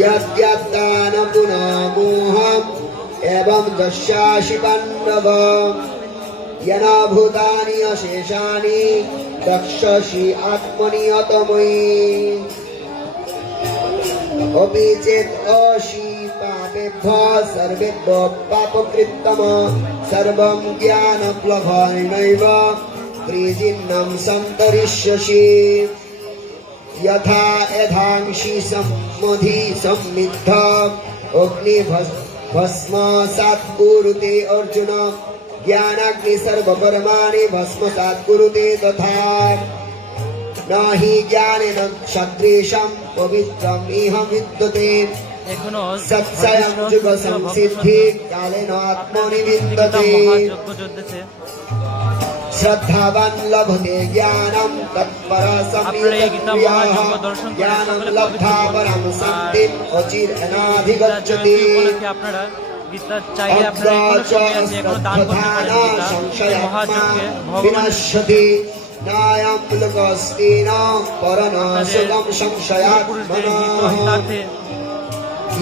यद्यत्तान पुनः मोहम् एवं दस्यासि पाण्डव येन भूतानि अशेषानि दक्षसि आत्मनि अतमयि अपि चेत् असि पापेभ्यः सर्वेभ्यः पापकृत्तम सर्वं ज्ञानप्लवनेनैव त्रिजिन्नं सन्तरिष्यसि यथा यथांसि सम्मधि सम्मिद्ध अग्निभस्मसात् कुरुते अर्जुन ज्ञानाग्नि सर्वकर्माणि भस्मसात् कुरुते तथा न हि ज्ञानेन सदृशं पवित्रम् इह विद्यते এখনো सत्सयं जुग संसिद्धि कालेन आत्मनि विन्दते মহাযজ্ঞ চলতেছে। श्रद्धावान् लभते ज्ञानं तत्पर আপনারা এই গীতা মহাযজ্ঞ দর্শন করে ज्ञानं সকলে लब्धा परं शान्तिम् अचिरेणाधिगच्छति উপলক্ষে আপনারা গীতা চাইলে আপনারা এখনো সময় আছে, এখনো দান করতে পারেন। গীতা এই মহাযজ্ঞে ভগবান विनश्यति नायं लोकोऽस्ति न परं सुखं পুরুষদের संशयात्मनः হিতার্থে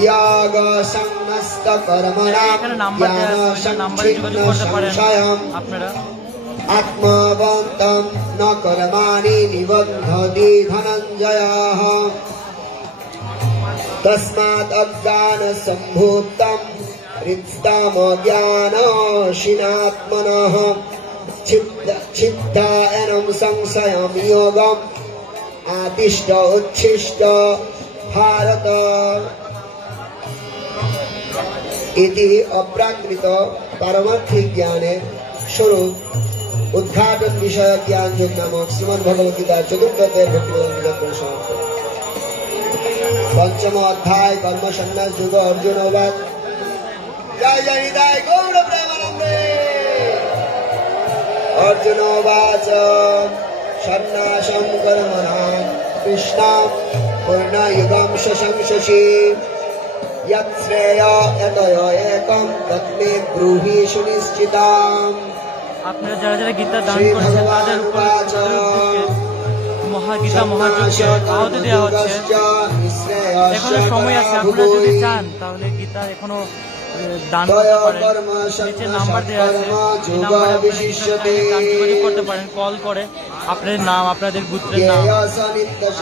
याग संनस्त कर्मणा এখানে নাম্বার দেওয়া ज्ञान আছে, নাম্বারে যোগাযোগ করতে পারেন संशयम् আপনারা। आत्मवन्तं न कर्माणि निबध्नति धनञ्जयः तस्मात् अज्ञानसम्भूतं हृत्स्थमज्ञानशीनात्मनः छिद्धायनं संशयं योगम् आतिष्ठ उच्छिष्ट भारत इति अप्राकृत पारमार्थिक ज्ञाने स्वरूप उद्घाटन विषय ज्ञान योग नामक श्रीमद् भगवद गीता चतुर्थ अध्याय भक्ति समाप्त। पंचम अध्याय कर्म संन्यास युग अर्जुन वाद जय जय निताय गौर प्रेमानंदे अर्जुन वाच सन्नासं कर्मणां कृष्ण पूर्णयुगं शशंससि यत्श्रेय यतय एकं तन्मे ब्रूहि सुनिश्चिताम् আপনারা যারা যারা গীতা দান করেছেন তাদের উপর মহাগীতা মহাযজ্ঞে আহুতি দেওয়া হচ্ছে। এখনো সময় আছে, আপনারা যদি চান তাহলে গীতা এখনো দান করতে পারেন। নিচে নাম্বার দেওয়া আছে, এই নাম্বারে আপনারা যোগাযোগ করতে পারেন কল করে আপনাদের নাম, আপনাদের গোত্রের নাম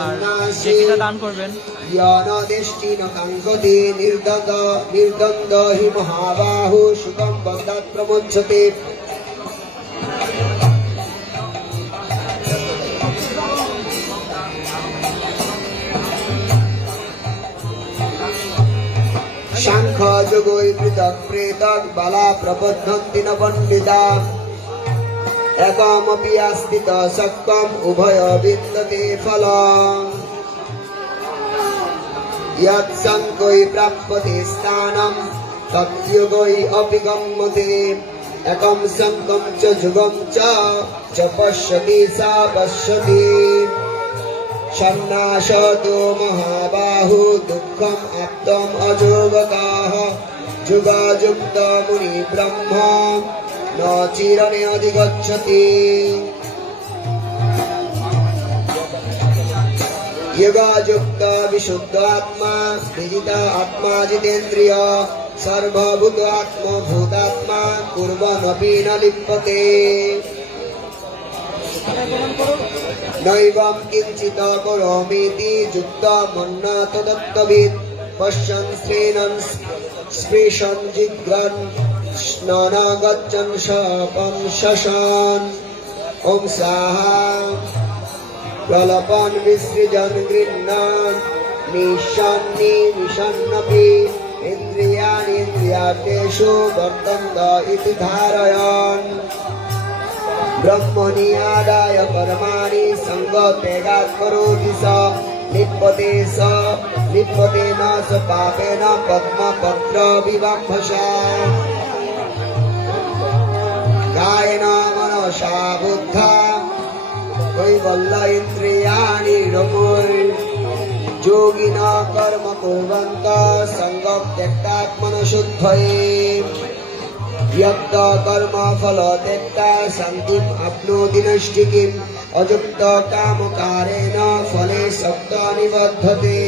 আর যে গীতা দান করবেন। निर्दन्द हि महाबाहु सुखं बन्धात् प्रमुच्यते शंख जुगोय पृथक् प्रेतक बाला प्रबद्धन्ति न पंडिता एकमपि अस्तित सक्कम् उभय विन्दते फलम् यत्सङ्गोय प्राप्यते स्थानं तद्युगोय अपि गम्यते एकं सङ्गं च जुगं च पश्यति सा पश्यति सन्नाशतो महाबाहु दुःखम् आप्तम् अजोगताः जुगाजुक्त मुनि ब्रह्म न चिरणे अधिगच्छति युगाजुक्त विशुद्ध आत्मा विजित आत्मा जितेन्द्रिय सर्वभूत आत्मा भूतात्मा कुर्वन्नपि न लिप्यते नैवं किञ्चित् करोमीति युक्तमन्न तदत्तवित् पश्यन् श्रेणन् स्पृशन् जिघ्रन् स्नान गच्छन् शपन् शशन् ॐ स्वाहा प्रलपन् विसृजन् गृह्णान् निशन्नपि इन्द्रियाणीन्द्रियार्थेषु वर्तन्त इति धारयन् ब्रह्मणि आदाय कर्माणि सङ्गत्यागात् करोति स लिप्यते न स पापेन पद्मपत्र विबम्भसा कायेन मनसा बुद्ध्या कैवल्य इन्द्रियाणि योगिन कर्म कुर्वन्तः सङ्गं त्यक्तात्मनः शुद्धये यत् कर्म फल त्यक्ता शान्तिम् आप्नोति नैष्ठिकीम् अयुक्त कामकारेण फले सक्त निबध्यते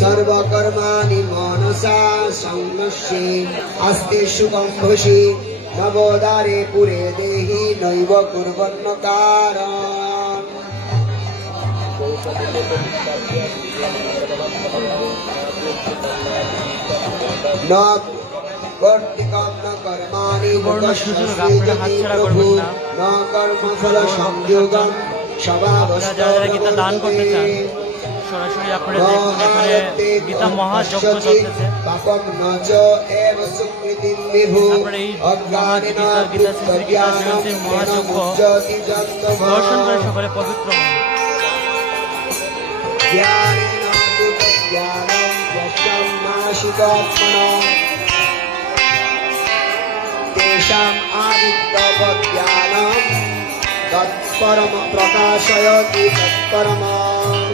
सर्वकर्माणि मनसा संनश्ये अस्ति सुखं भुषि नवोदारे पुरे देहि नैव कुर्वन्न कारम् न कर्तिकं न कर्माणि সুবর্ণ সুযোগ আপনারা হাতছাড়া করবেন না। न कर्मफल संयोगं আপনারা যারা যারা গীতা দান করতে চান সরাসরি আপনারা দেখুন এখানে গীতা মহাযজ্ঞ চলতেছে। पापं न च एव सुकृतिं विभु আপনারা এই গীতা গীতা শ্রী গীতা জয়ন্তীর মহাযজ্ঞ দর্শন করে সকলে পবিত্র হন। ज्ञानेन तु तज्ज्ञानं यशं नाशिकात्मनो तेषाम् आदित्यवज्ञानं तत्परम प्रकाशयति तत्परमम्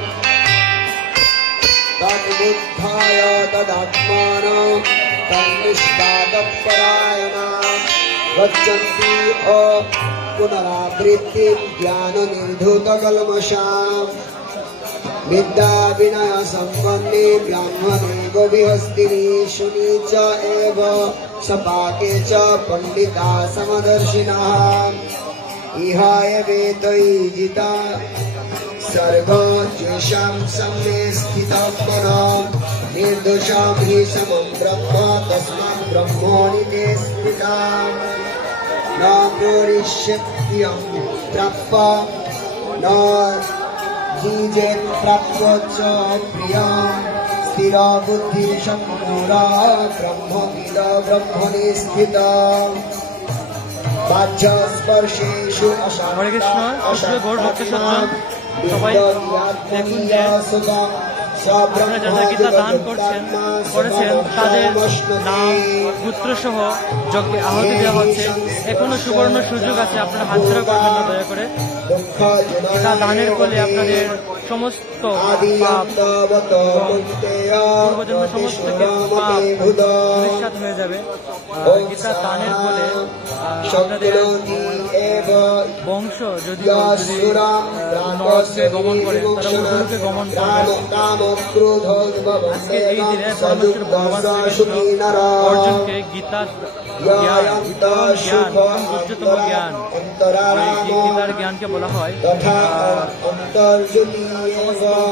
तद्बुद्धाय तदात्मानं तन्निष्ठा तत्परायणा गच्छन्ति पुनरावृत्तिं ज्ञाननिर्धूतकल्मषाम् विद्या विनय सम्पन्ने ब्राह्मणे गोविहस्तिनि शुनि च एव सपाके च पंडिता समदर्शिनः इहाय वेदैजिता सर्ग येषां सम्मे स्थितः निर्दोषां हि समं ब्रह्म तस्मात् ब्रह्मणि ते स्थिताः न प्रोरिष्यत्यं प्राप्य न जीजेत् प्राप्य च प्रियं स्थिर बुद्धि सम्पूरा ब्रह्मविद ब्रह्मणि स्थिता बाह्य स्पर्शेषु হরে কৃষ্ণ অসুর গৌর ভক্ত সজ্জন সবাই দেখুন যে আপনারা যারা গীতা দান করেছেন তাদের নাম পুত্র সহ যজ্ঞে আহুতি দেওয়া হচ্ছে। এখনো সুবর্ণ সুযোগ আছে, আপনারা হাতছাড়া করবেন না দয়া করে। গীতা দানের ফলে আপনাদের সমস্ত পাপ আদিয়ন্তবত মুক্তেয় পূর্বজন্মের সমস্ত পাপ ধূলিসাৎ হয়ে যাবে। গীতা দানের ফলে আপনাদের বংশ যদি নরকে গমন করে তারা উর্ধলোকে গমন করবে। আজকে এই দিনে পরমেশ্বর ভগবান শ্রীকৃষ্ণ অর্জুনকে গীতার জ্ঞান, পরম জ্ঞান, পরম গুচ্ছতম জ্ঞান, এই গীতার জ্ঞানকে বলা হয়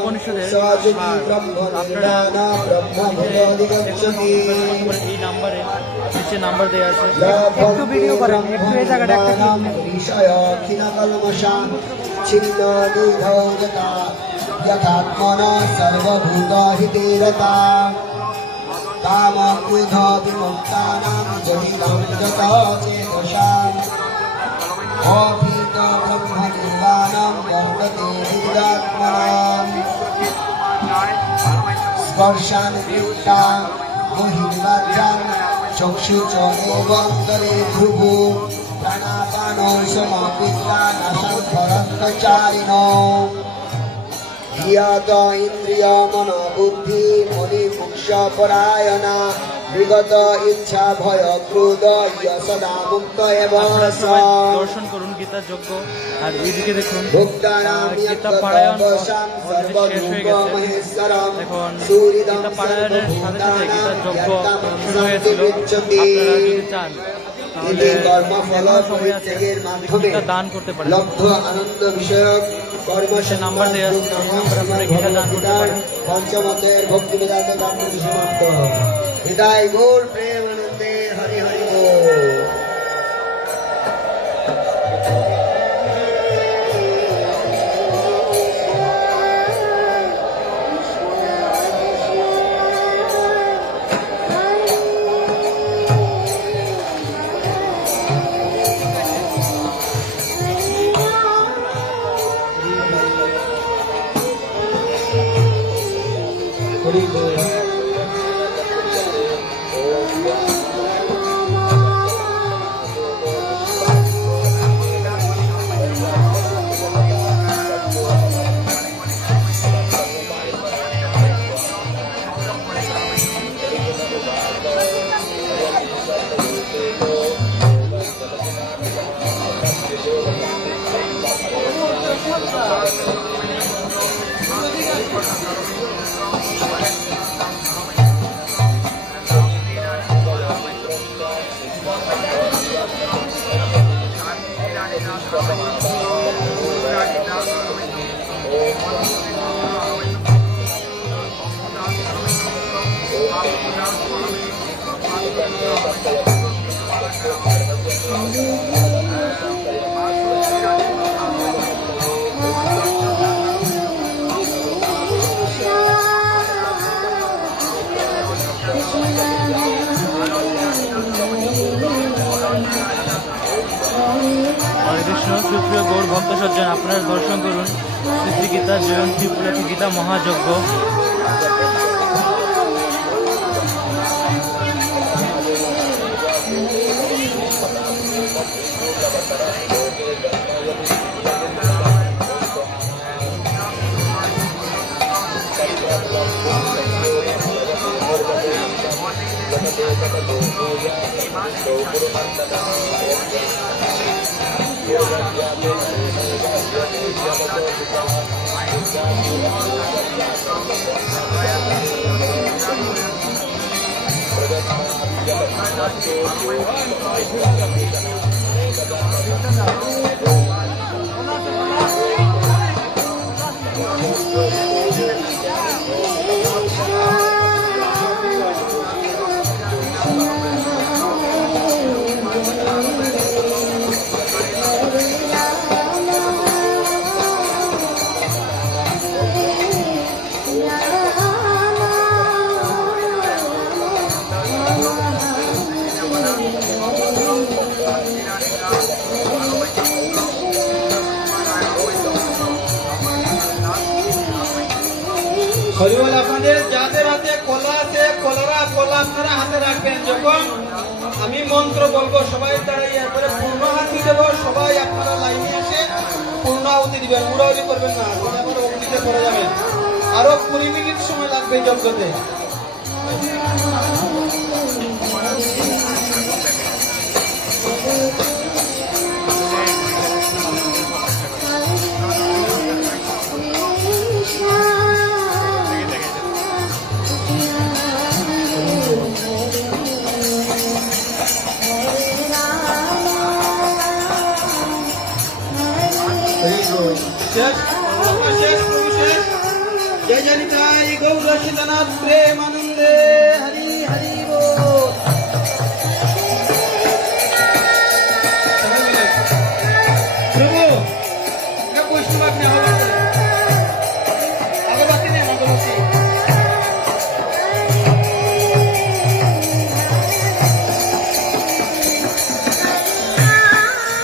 উপনিষদের সার। আপনারা এই নাম্বারে নিচে নাম্বার দেওয়া আছে, একটু ভিডিও করেন, একটু এই জায়গাটা একটা यथात्मना सर्वभूतहितेरता कामक्रोधादिमुक्तानां जटिलं गता चेतसाम् अभीतब्रह्मनिर्वाणं वर्तते हृदात्मनाम् स्पर्शानुयुक्ता बहिर्वाच्यां चक्षुचोरेवन्तरे भ्रुभु प्राणापानो समकृत्वा नाशान्तरन्तचारिणो धियत इन्द्रिय मन बुद्धि मुनिमुक्ष परायणा विगत इच्छा भय क्रोध सदा मुक्त আপনারা एव সবাই দর্শন করুন গীতার যজ্ঞ। আর এইদিকে দেখুন গীতা পারায়ণ অলরেডি শেষ হয়ে গেছে। এখন গীতা পারায়ণের সাথে সাথে গীতার যজ্ঞ শুরু হয়েছিল। আপনারা যদি চান তাহলে এখনো সময় আছে, গীতা দান করতে পারেন। লব্ধ আনন্দ বিষয়ক সে নাম্বার দেওয়া আছে, সেই নাম্বারে আপনারা গীতা দান করতে পারেন। পঞ্চমতের ভক্তি বেদান্ত গান্ধী সমাপ্ত হৃদয় গৌর প্রেম আনন্দে হরি হরি বল। হরি বল। হরে কৃষ্ণ। সুপ্রিয় গৌর ভক্ত সজ্জন, আপনারা দর্শন করুন শ্রী শ্রী গীতা জয়ন্তী উপলক্ষে গীতা মহাযজ্ঞ। হরিবল। আপনাদের যাদের হাতে কলা আছে কলা আপনারা হাতে রাখবেন। যখন আমি মন্ত্র বলবো সবাই দাঁড়াইয়া করে পূর্ণ হাতি দেবো, সবাই আপনারা লাইনে এসে পূর্ণ আহুতি দিবেন, উড়াউড়ি করবেন না। দিতে পারা যাবে। আরো 20 মিনিট সময় লাগবে যজ্ঞতে। শেষ, শেষ, শেষ। জয় জয় নিতাই গৌর সীতানাথ প্রেমানন্দে হরি হরি বল। প্রভু এটা বৈষ্ণব আপনি আগরবাতি নেন, আগরবাতি।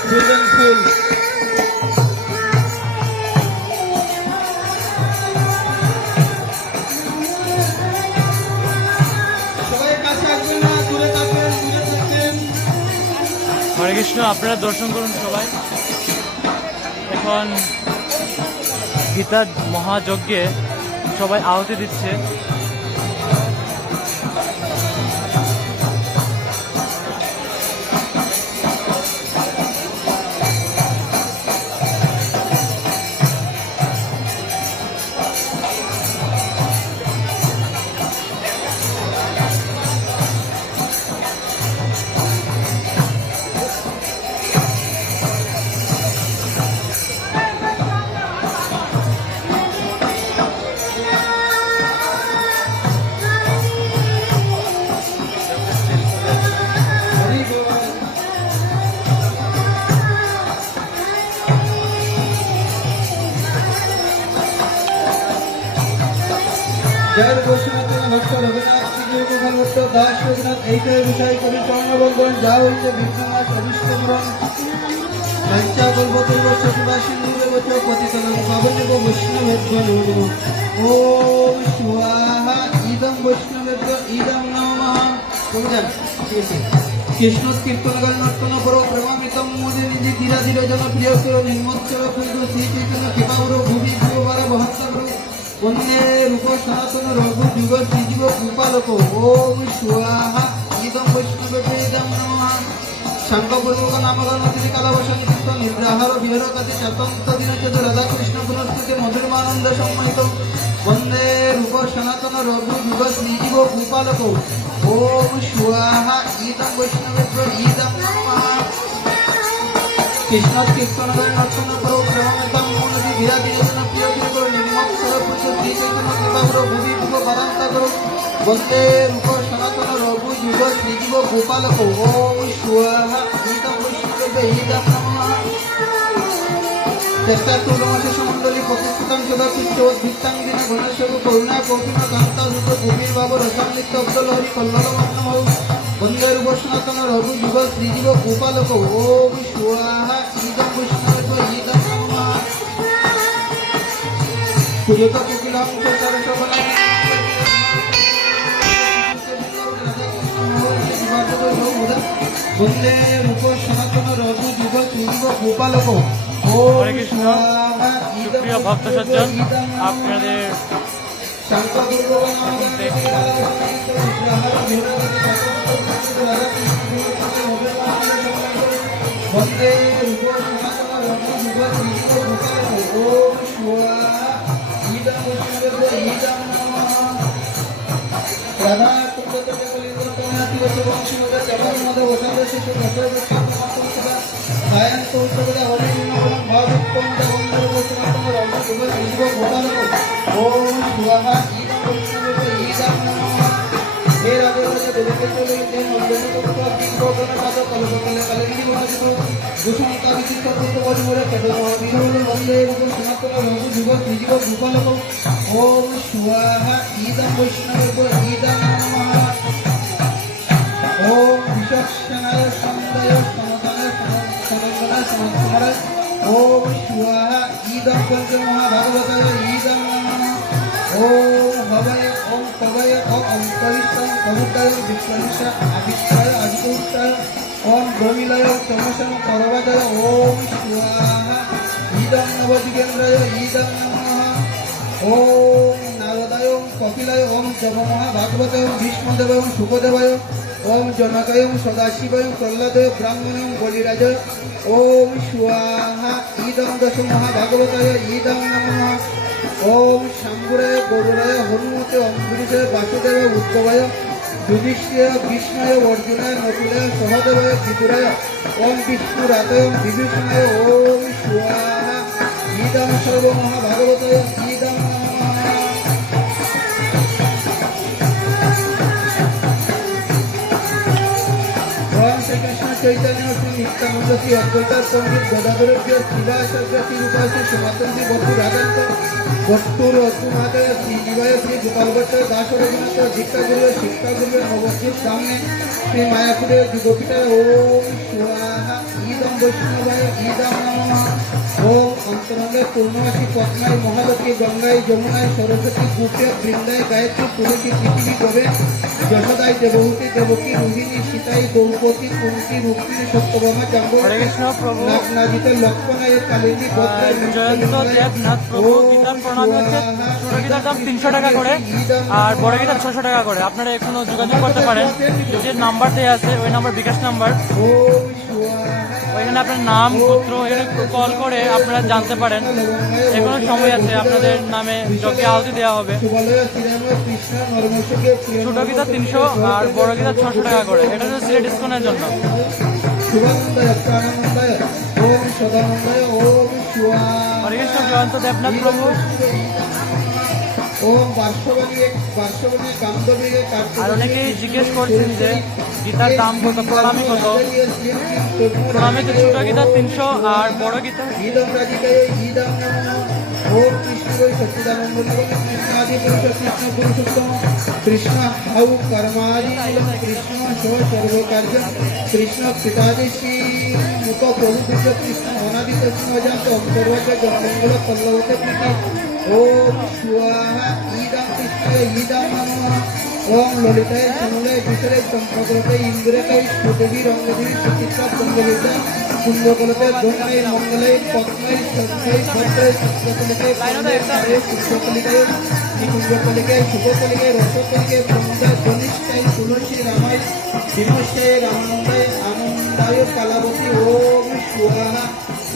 গোল্ডেন ফুল হরে কৃষ্ণ, আপনারা দর্শন করুন সবাই। এখন গীতার মহাযজ্ঞে সবাই আহুতি দিচ্ছে। জয় বৈষ্ণব ভক্ত রঘুনাথ শ্রী ভক্ত দাস রঘুনাথ এইটাই বিষয় কবি চরণবন্দন যা হইতে বিঘ্ননাশ অবিষ্টমরণ সঞ্চা কল্পতৈব সতিবাসী নির্দেবচ পতিতনং পাবনেব বৈষ্ণবেভ্যো নমো ওম স্বাহা ইদং বৈষ্ণবেভ্যো ইদং নমঃ। কবিতান কৃষ্ণ কীর্তন গান নর্তন করো প্রেমামিতম মোদে নিধি ধীরা ধীরে জন প্রিয় করো নির্মচ্ছর কুইদ শ্রী চৈতন্য কৃপাবর ভূমি ভূবার বহত্তা করো বন্দে রূপ সনাতন রঘু যুগ শ্রীজীব কৃপালোক ওম স্বাহা ইদং বৈষ্ণবেভ্যো ইদং নমঃ। শঙ্কপূর্বক নামগান অতিথি কালাবসন কীর্ত নিদ্রাহার বিহার কাছে চতন্ত দিনচেত রাধাকৃষ্ণ পুনঃস্তুতি মধুরমানন্দ সম্মোহিত বন্দে রূপ সনাতন রঘু যুগ শ্রীজীব ভূপালক ওম স্বাহা ইদং বৈষ্ণবেভ্যো ইদং নমঃ। কৃষ্ণ কীর্তন গান নর্তন করো প্রেমামিতম মোদে ধীরা ধীরে জন প্রিয় করো নির্মক্ষর পুরুষ শ্রী চৈতন্য কৃপাবর ভূমি ভূব বারান্তা করো বন্দে রূপ সনাতন রঘু যুগ শ্রীজীব গোপালক ওম স্বাহা ইদং বৈষ্ণবেভ্যো ইদং নমঃ। চেষ্টা তুলমাসে সমণ্ডলী প্রতিষ্ঠিতাং সদা চিত্তোদ্ভিত্তাং দিন গণেশ্বর করুণা কৌতুক কান্তা রূপ গভীর ভাব রসান্বিত অব্দল হরি কল্লল মগ্নমৌ বন্দে রূপ সনাতন রঘু যুগ শ্রীজীব গোপালক ওম স্বাহা ইদং বৈষ্ণবেভ্যো ইদং নমঃ। কুলক কুকিলাং সরসবলা বন্দে রূপ সনাতন রঘু যুগ শ্রীজীব গোপালক হরে কৃষ্ণ। সুপ্রিয় ভক্ত সজ্জন, আপনাদের বন্দে রূপ সনাতন রঘু যুগ শ্রীজীব গোপালক ওম স্বাহা ইদং বৈষ্ণবেভ্যো ইদং নমঃ। রাধা কুন্দত কলিঙ্গ কন্যাতি বংশী মধ্যে চবন মধ্যে ওষাদ শিশু দশরথ সায়ন কৌশলদা হরি নমঃ ভাবিত্বম বন্দে বৈষ্ণব রঘু যুগ শ্রীজীব গোপালক ওম স্বাহা ইদং বৈষ্ণবেভ্যো ইদং নমঃ। হে রাধে রাধে দেবকে চলে দেন অন্তর্গত কিংবদন পাদ কলকলে কলিঙ্গি বংশী দুষণতা বিচিত্র পুত্র বলিমুরে কেতন বিরোধ বন্দে রূপ সনাতন রঘু যুগ শ্রীজীব গোপালক ওম স্বাহা ইদং বৈষ্ণবেভ্যো ইদং নমঃ। ওম বিচক্ষণায় সন্দায় সমতায় সমন্দনায় সমস্তমারায় ওম স্বাহা ইদং পঞ্চমহাভাগবতায় ইদং নমঃ। ওম হবয়ে ওম কবয়ে ওম অঙ্করিষ্টায় কবুতায় বিপ্লবিষ্টায় আবিষ্টায় আদিকৌষ্টায় ওম গোমিলয় চমসম করবাদয় ওম স্বাহা ইদং নবদিগেন্দ্রয় ইদং নমঃ। ওম নারদায় ওম কপিলায় ওম জব মহাভাগবতায় ওম ভীষ্মদেবায় ওম শুকদেবায় ওম জনকায় ওম সদাশিবায় প্রহ্লাদায় ব্রাহ্মণয় বলিরাজয় ওম স্বাহা ইদং দশ মহাভাগবতায় ইদং নমঃ ওম শাম্বুরায় গরুরায় হনুমতে অম্বরীশায় বাসুদেবায় উদ্ভবায় যুধিষ্ঠির কৃষ্ণায় অর্জুনায় নকুলায় সহদেবায় বিদুরায় ওম বিষ্ণুরাতয় ওম বিভীষণায় ওম স্বাহা ইদং সর্বমহাভাগবতায় ইদং নমঃ ওম শ্রীকৃষ্ণ চৈতন্য শ্রী নিত্যানন্দ শ্রী অদ্বৈতা পণ্ডিত গদাধরভ্য শিবাচার্য শ্রী রূপায় শ্রী সনাতন শ্রী বদ্ধু রাধান্ত ভট্টুর অতুমাদয় শ্রী জীবায় শ্রী গোপাল ভট্ট দাস রঘুনাথ দীক্ষা গুরু শিক্ষা গুরু নবদ্বীপ সামনে শ্রী মায়াপুরের যুগপীঠা ওম স্বাহা ইদম বৈষ্ণবায় ইদম নমঃ ওম অন্তরঙ্গে পূর্ণমাসী পদ্মায় মহালক্ষ্মী গঙ্গায় যমুনায় সরস্বতী গুপ্তে বৃন্দায় গায়ত্রী তুলসী পৃথিবী গবে যশোদায় দেবহূতি দেবকী রোহিণী সীতাই দ্রৌপদী কুন্তি রুক্মিণী সত্যভামা হরে কৃষ্ণ প্রভু নাগনাজিত লক্ষ্মণায় কালিনী জয়ন্ত দেবনাথ প্রভু গীতার প্রণাম হচ্ছে ছোট গীতার দাম 300 টাকা করে আর বড় গীতার 600 টাকা করে। আপনারা এখনো যোগাযোগ করতে পারেন, যে নাম্বার দেওয়া আছে ওই নাম্বার বিকাশ নাম্বার, ওইখানে আপনার নাম গোত্র এখানে কল করে আপনারা জানতে পারেন। এখনো সময় আছে, আপনাদের নামে যজ্ঞে আহুতি দেওয়া হবে। ছোট গীতা 300 আর বড় গীতা 600 টাকা করে। এটা হচ্ছে সিলেট ডিসকাউন্টের জন্য। হরে কৃষ্ণ জয়ন্ত দেবনাথ প্রভু। আর অনেকেই জিজ্ঞেস করছেন যে গীতার দাম কত, প্রণামী কত। প্রণামী তো ছোট গীতা 300 আর বড় গীতা কৃষ্ণ হৌ কর্মাদি কৃষ্ণ সর্বকার্য কৃষ্ণ পিতাদেশী মুখ প্রভু কৃষ্ণ অনাদিত অজান্ত অন্তর্গত জন্মঙ্গল পল্লবতে প্রীতি ওম স্বাহা ইদং কৃষ্ণায় ইদং নমঃ ওম ললিতায় শ্যামলায় বিশালে চম্পকলতে ইন্দ্রকায় সুদেবী রঙ্গদেবী সুচিত্রা পঙ্গলিতা কুম্ভকলতে দোনায় মঙ্গলায় পদ্মায় সত্যায় ভদ্রায় চিত্রকলিকায় পদ্মায় শুক্রকলিকায় নিকুঞ্জকলিকায় শুভকলিকায় রসকলিকায় প্রমদায় ধনিষ্ঠায় তুলসী রামায় বিমর্ষায় রামানন্দায় আনন্দায় কালাবতী ওম স্বাহা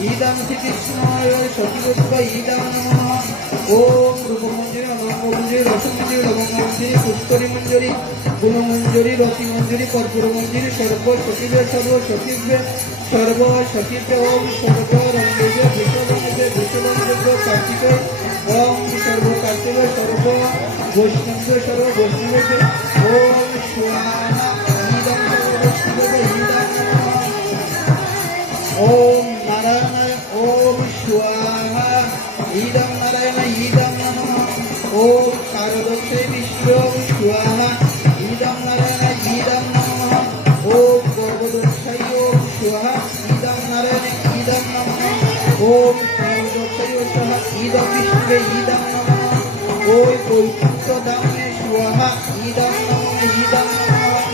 ইদং শ্রীকৃষ্ণায় সতীরূপ ইদং নমঃ ওম রূপমঞ্জরি অনঙ্গমঞ্জরি রসমঞ্জরি লবঙ্গমঞ্জরি পুষ্করী মঞ্জরি গুণমঞ্জরি রতি মঞ্জরি কর্পূর মঞ্জরি সর্ব সতীবে সর্ব সতীবে সর্ব সতীবে ওম সর্ব রঙ্গেজে বিশ্বরঙ্গে বিশ্বরঙ্গ কার্তিক ওম সর্ব কার্তিক সর্ব বৈষ্ণব সর্ব বৈষ্ণব ওম স্বাহা ইদং সর্ব বৈষ্ণব ইদং নমঃ ওম নারায়ণায় ওম স্বাহা ইদং নারায়ণ ইদং নমঃ ওম কারদক্ষে বিষ্ণু স্বাহা ইদং নারায়ণ ইদং নমঃ ওম গর্ভদক্ষায় ওম স্বাহা ইদং নারায়ণ ইদং নমঃ ওম কারদক্ষায় স্বাহা ইদং বিষ্ণু ইদং নমঃ ওম বৈকুণ্ঠ ধামে স্বাহা ইদং নমঃ ইদং নমঃ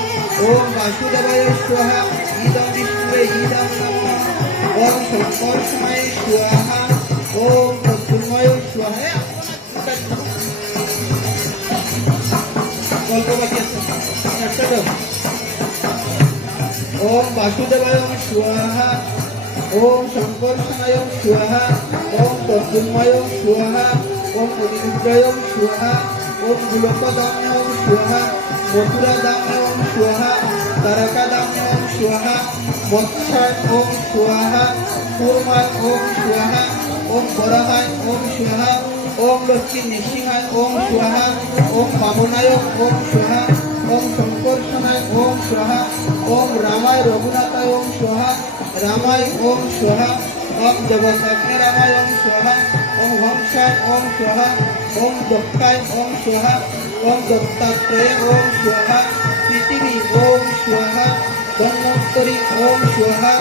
ওম বাসুদেবায় স্বাহা ইদং বিষ্ণু ইদং নমঃ ওম শঙ্করসময় স্বাহা ওম প্রদ্যুন্ময় স্বাহা। গল্প বাকি আছে একটা দাও। ওম বাসুদেবায় স্বাহা ওম শঙ্করসময় স্বাহা ওম প্রদ্যুন্ময় স্বাহা ওম অনিরুদ্ধায় স্বাহা ওম গোলকদাম্য স্বাহা মথুরাদাম্য স্বাহা তারকাদাম্য স্বাহা মৎস্যায় ওম স্বাহা কুর্মায় ওম স্বাহা ওম বরাহায় ওম স্বাহা ওম লক্ষ্মী নৃসিংহায় ওম স্বাহা ওম বামনায় ওম স্বাহা ওম শঙ্কর্ষণায় ওম স্বাহা ওম রামায় রঘুনাথায় ওম স্বাহা রামায় ওম স্বাহা ওম দেবতাগ্নে রামায় ওম স্বাহা ওম হংসায় ওম স্বাহা ওম দক্ষায় ওম স্বাহা ওম দত্তাত্রেয় ওম স্বাহা পৃথিবী ওম স্বাহা ধন্বন্তরী ওম স্বাহা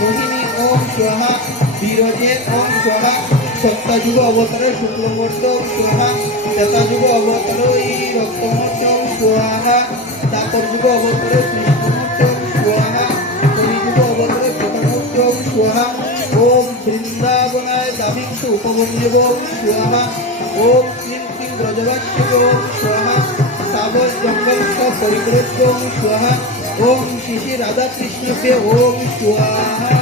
মোহিনী ওম স্বাহা বিরজে ওম স্বাহা সত্যাযুগ অবতারে শুক্লমূর্ত ওম স্বাহা ত্রেতাযুগ অবতারে রক্তমূর্ত ওম স্বাহা দ্বাপর যুগ অবতারে কৃষ্ণমূর্ত ওম স্বাহা কলিযুগ অবতারে কৃতমূর্ত ওম স্বাহা ওম বৃন্দাবনায় দাবিংশ উপবন্ধব ওম স্বাহা ओम क्लीं क्लीं ब्रजवास्य ओम स्वाहा सावर जंगल का परिग्रह ओम स्वाहा ओम श्री राधा कृष्ण के ओम स्वाहा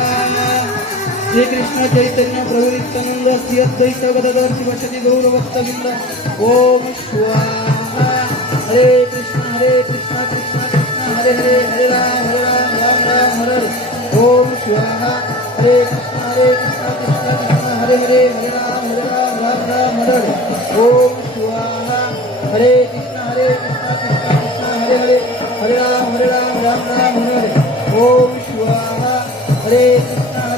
श्री कृष्ण चैतन्य प्रभु नित्यानंद श्री अद्वैत गदाधर शिवशक्ति गौर भक्तवृंद ओम स्वाहा हरे कृष्ण कृष्ण कृष्ण हरे हरे हरे राम राम राम हरे हरे ओम स्वाहा हरे कृष्ण कृष्ण कृष्ण हरे हरे हरे राम राम राम हरे हरे ओम स्वाहा हरे कृष्ण कृष्ण कृष्ण हरे हरे हरे राम राम राम हरे हरे ओम स्वाहा हरे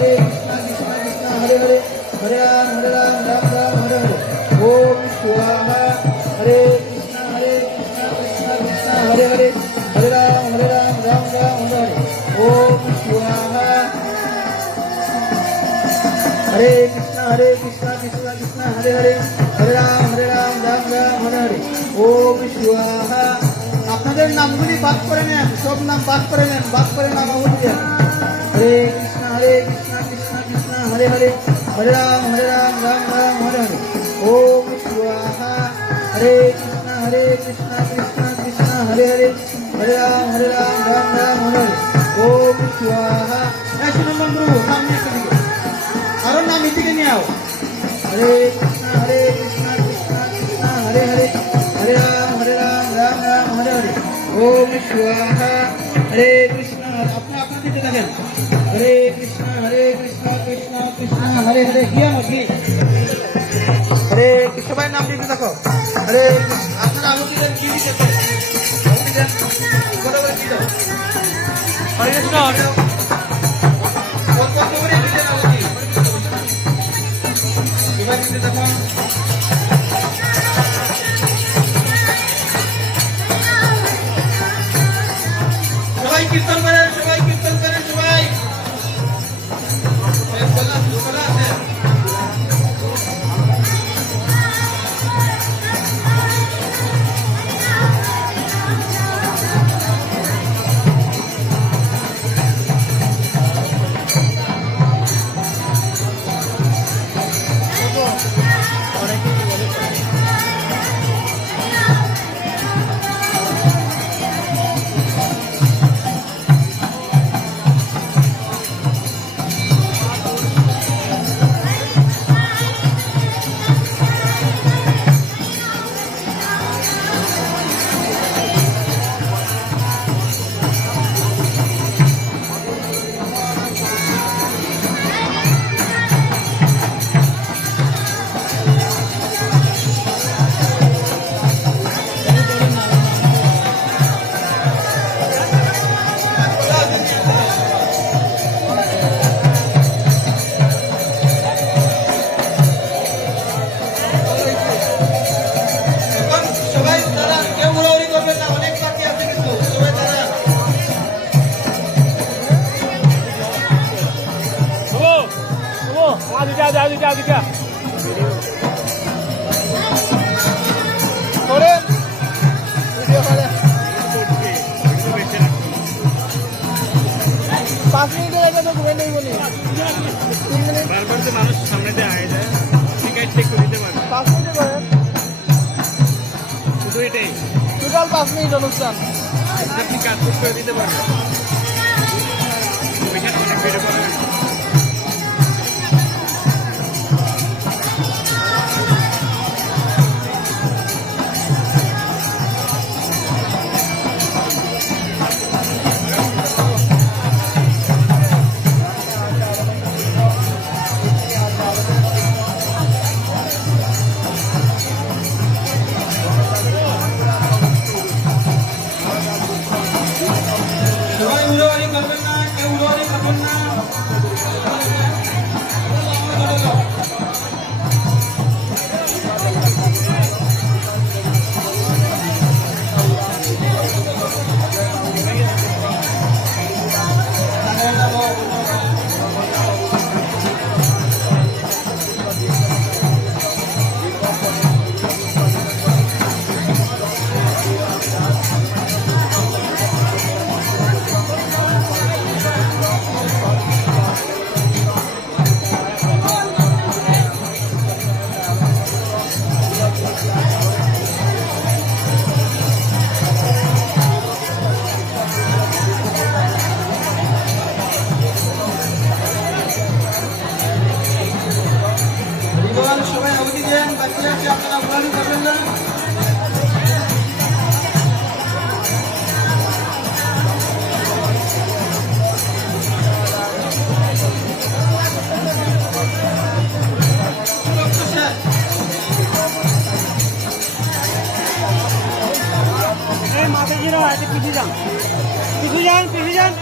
कृष्ण कृष्ण कृष्ण हरे हरे हरे राम राम राम हरे हरे ओम स्वाहा हरे कृष्ण कृष्ण कृष्ण हरे हरे हरे राम राम राम हरे हरे ओम स्वाहा हरे कृष्ण कृष्ण कृष्ण हरे हरे हरे राम राम राम हरे हरे ओम स्वाहा আপনাদের নামগুলি বাদ করে নেন সব নাম বাদ করে নেন বাদ করে নাম বলবেন হরে কৃষ্ণ কৃষ্ণ কৃষ্ণ হরে হরে হরে রাম রাম রাম হরে হরে ওম স্বাহা হরে কৃষ্ণ কৃষ্ণ কৃষ্ণ হরে হরে হরে রাম রাম রাম হরে হরে ওম স্বাহা এই শুনুন বন্ধু সামনে এসে দিকে আরো নাম এদিকে নিয়ে আও হরে কৃষ্ণ কৃষ্ণ কৃষ্ণ হরে হরে हरे राम राम हरे हरे ओम स्वाहा हरे कृष्ण अपना अपना दीजिए देखें हरे कृष्ण कृष्ण कृष्ण हरे हरे किया मत हरे कृष्ण भाई नाम दीजिए देखो हरे अपना नाम दीजिए दीजिए बराबर दीजिए हरे कृष्ण कौन कौन बड़े दीजिए ना दीजिए देखो সবাই কীর্তন করেন সবাই তারা কেউ উড়াউড়ি করবেন না অনেক বাকি আছে কিন্তু সবাই তারা পাঁচ মিনিটের আগে তো ঘুরে নেই বলি 3 মিনিট বারবার তো মানুষ সামনে দিয়ে আয় যায় টিকিট চেক করে দিতে পারবে 5 মিনিটে করেন শুধু এটাই টোটাল 5 মিনিট অনুষ্ঠান আপনি কাজ করে দিতে পারবেন ওইখানে অনেক ভিডিও করবেন সবাই উড়াউড়ি করবেন না কেউ উড়াউড়ি করবেন না যান, পিছিয়ে যান।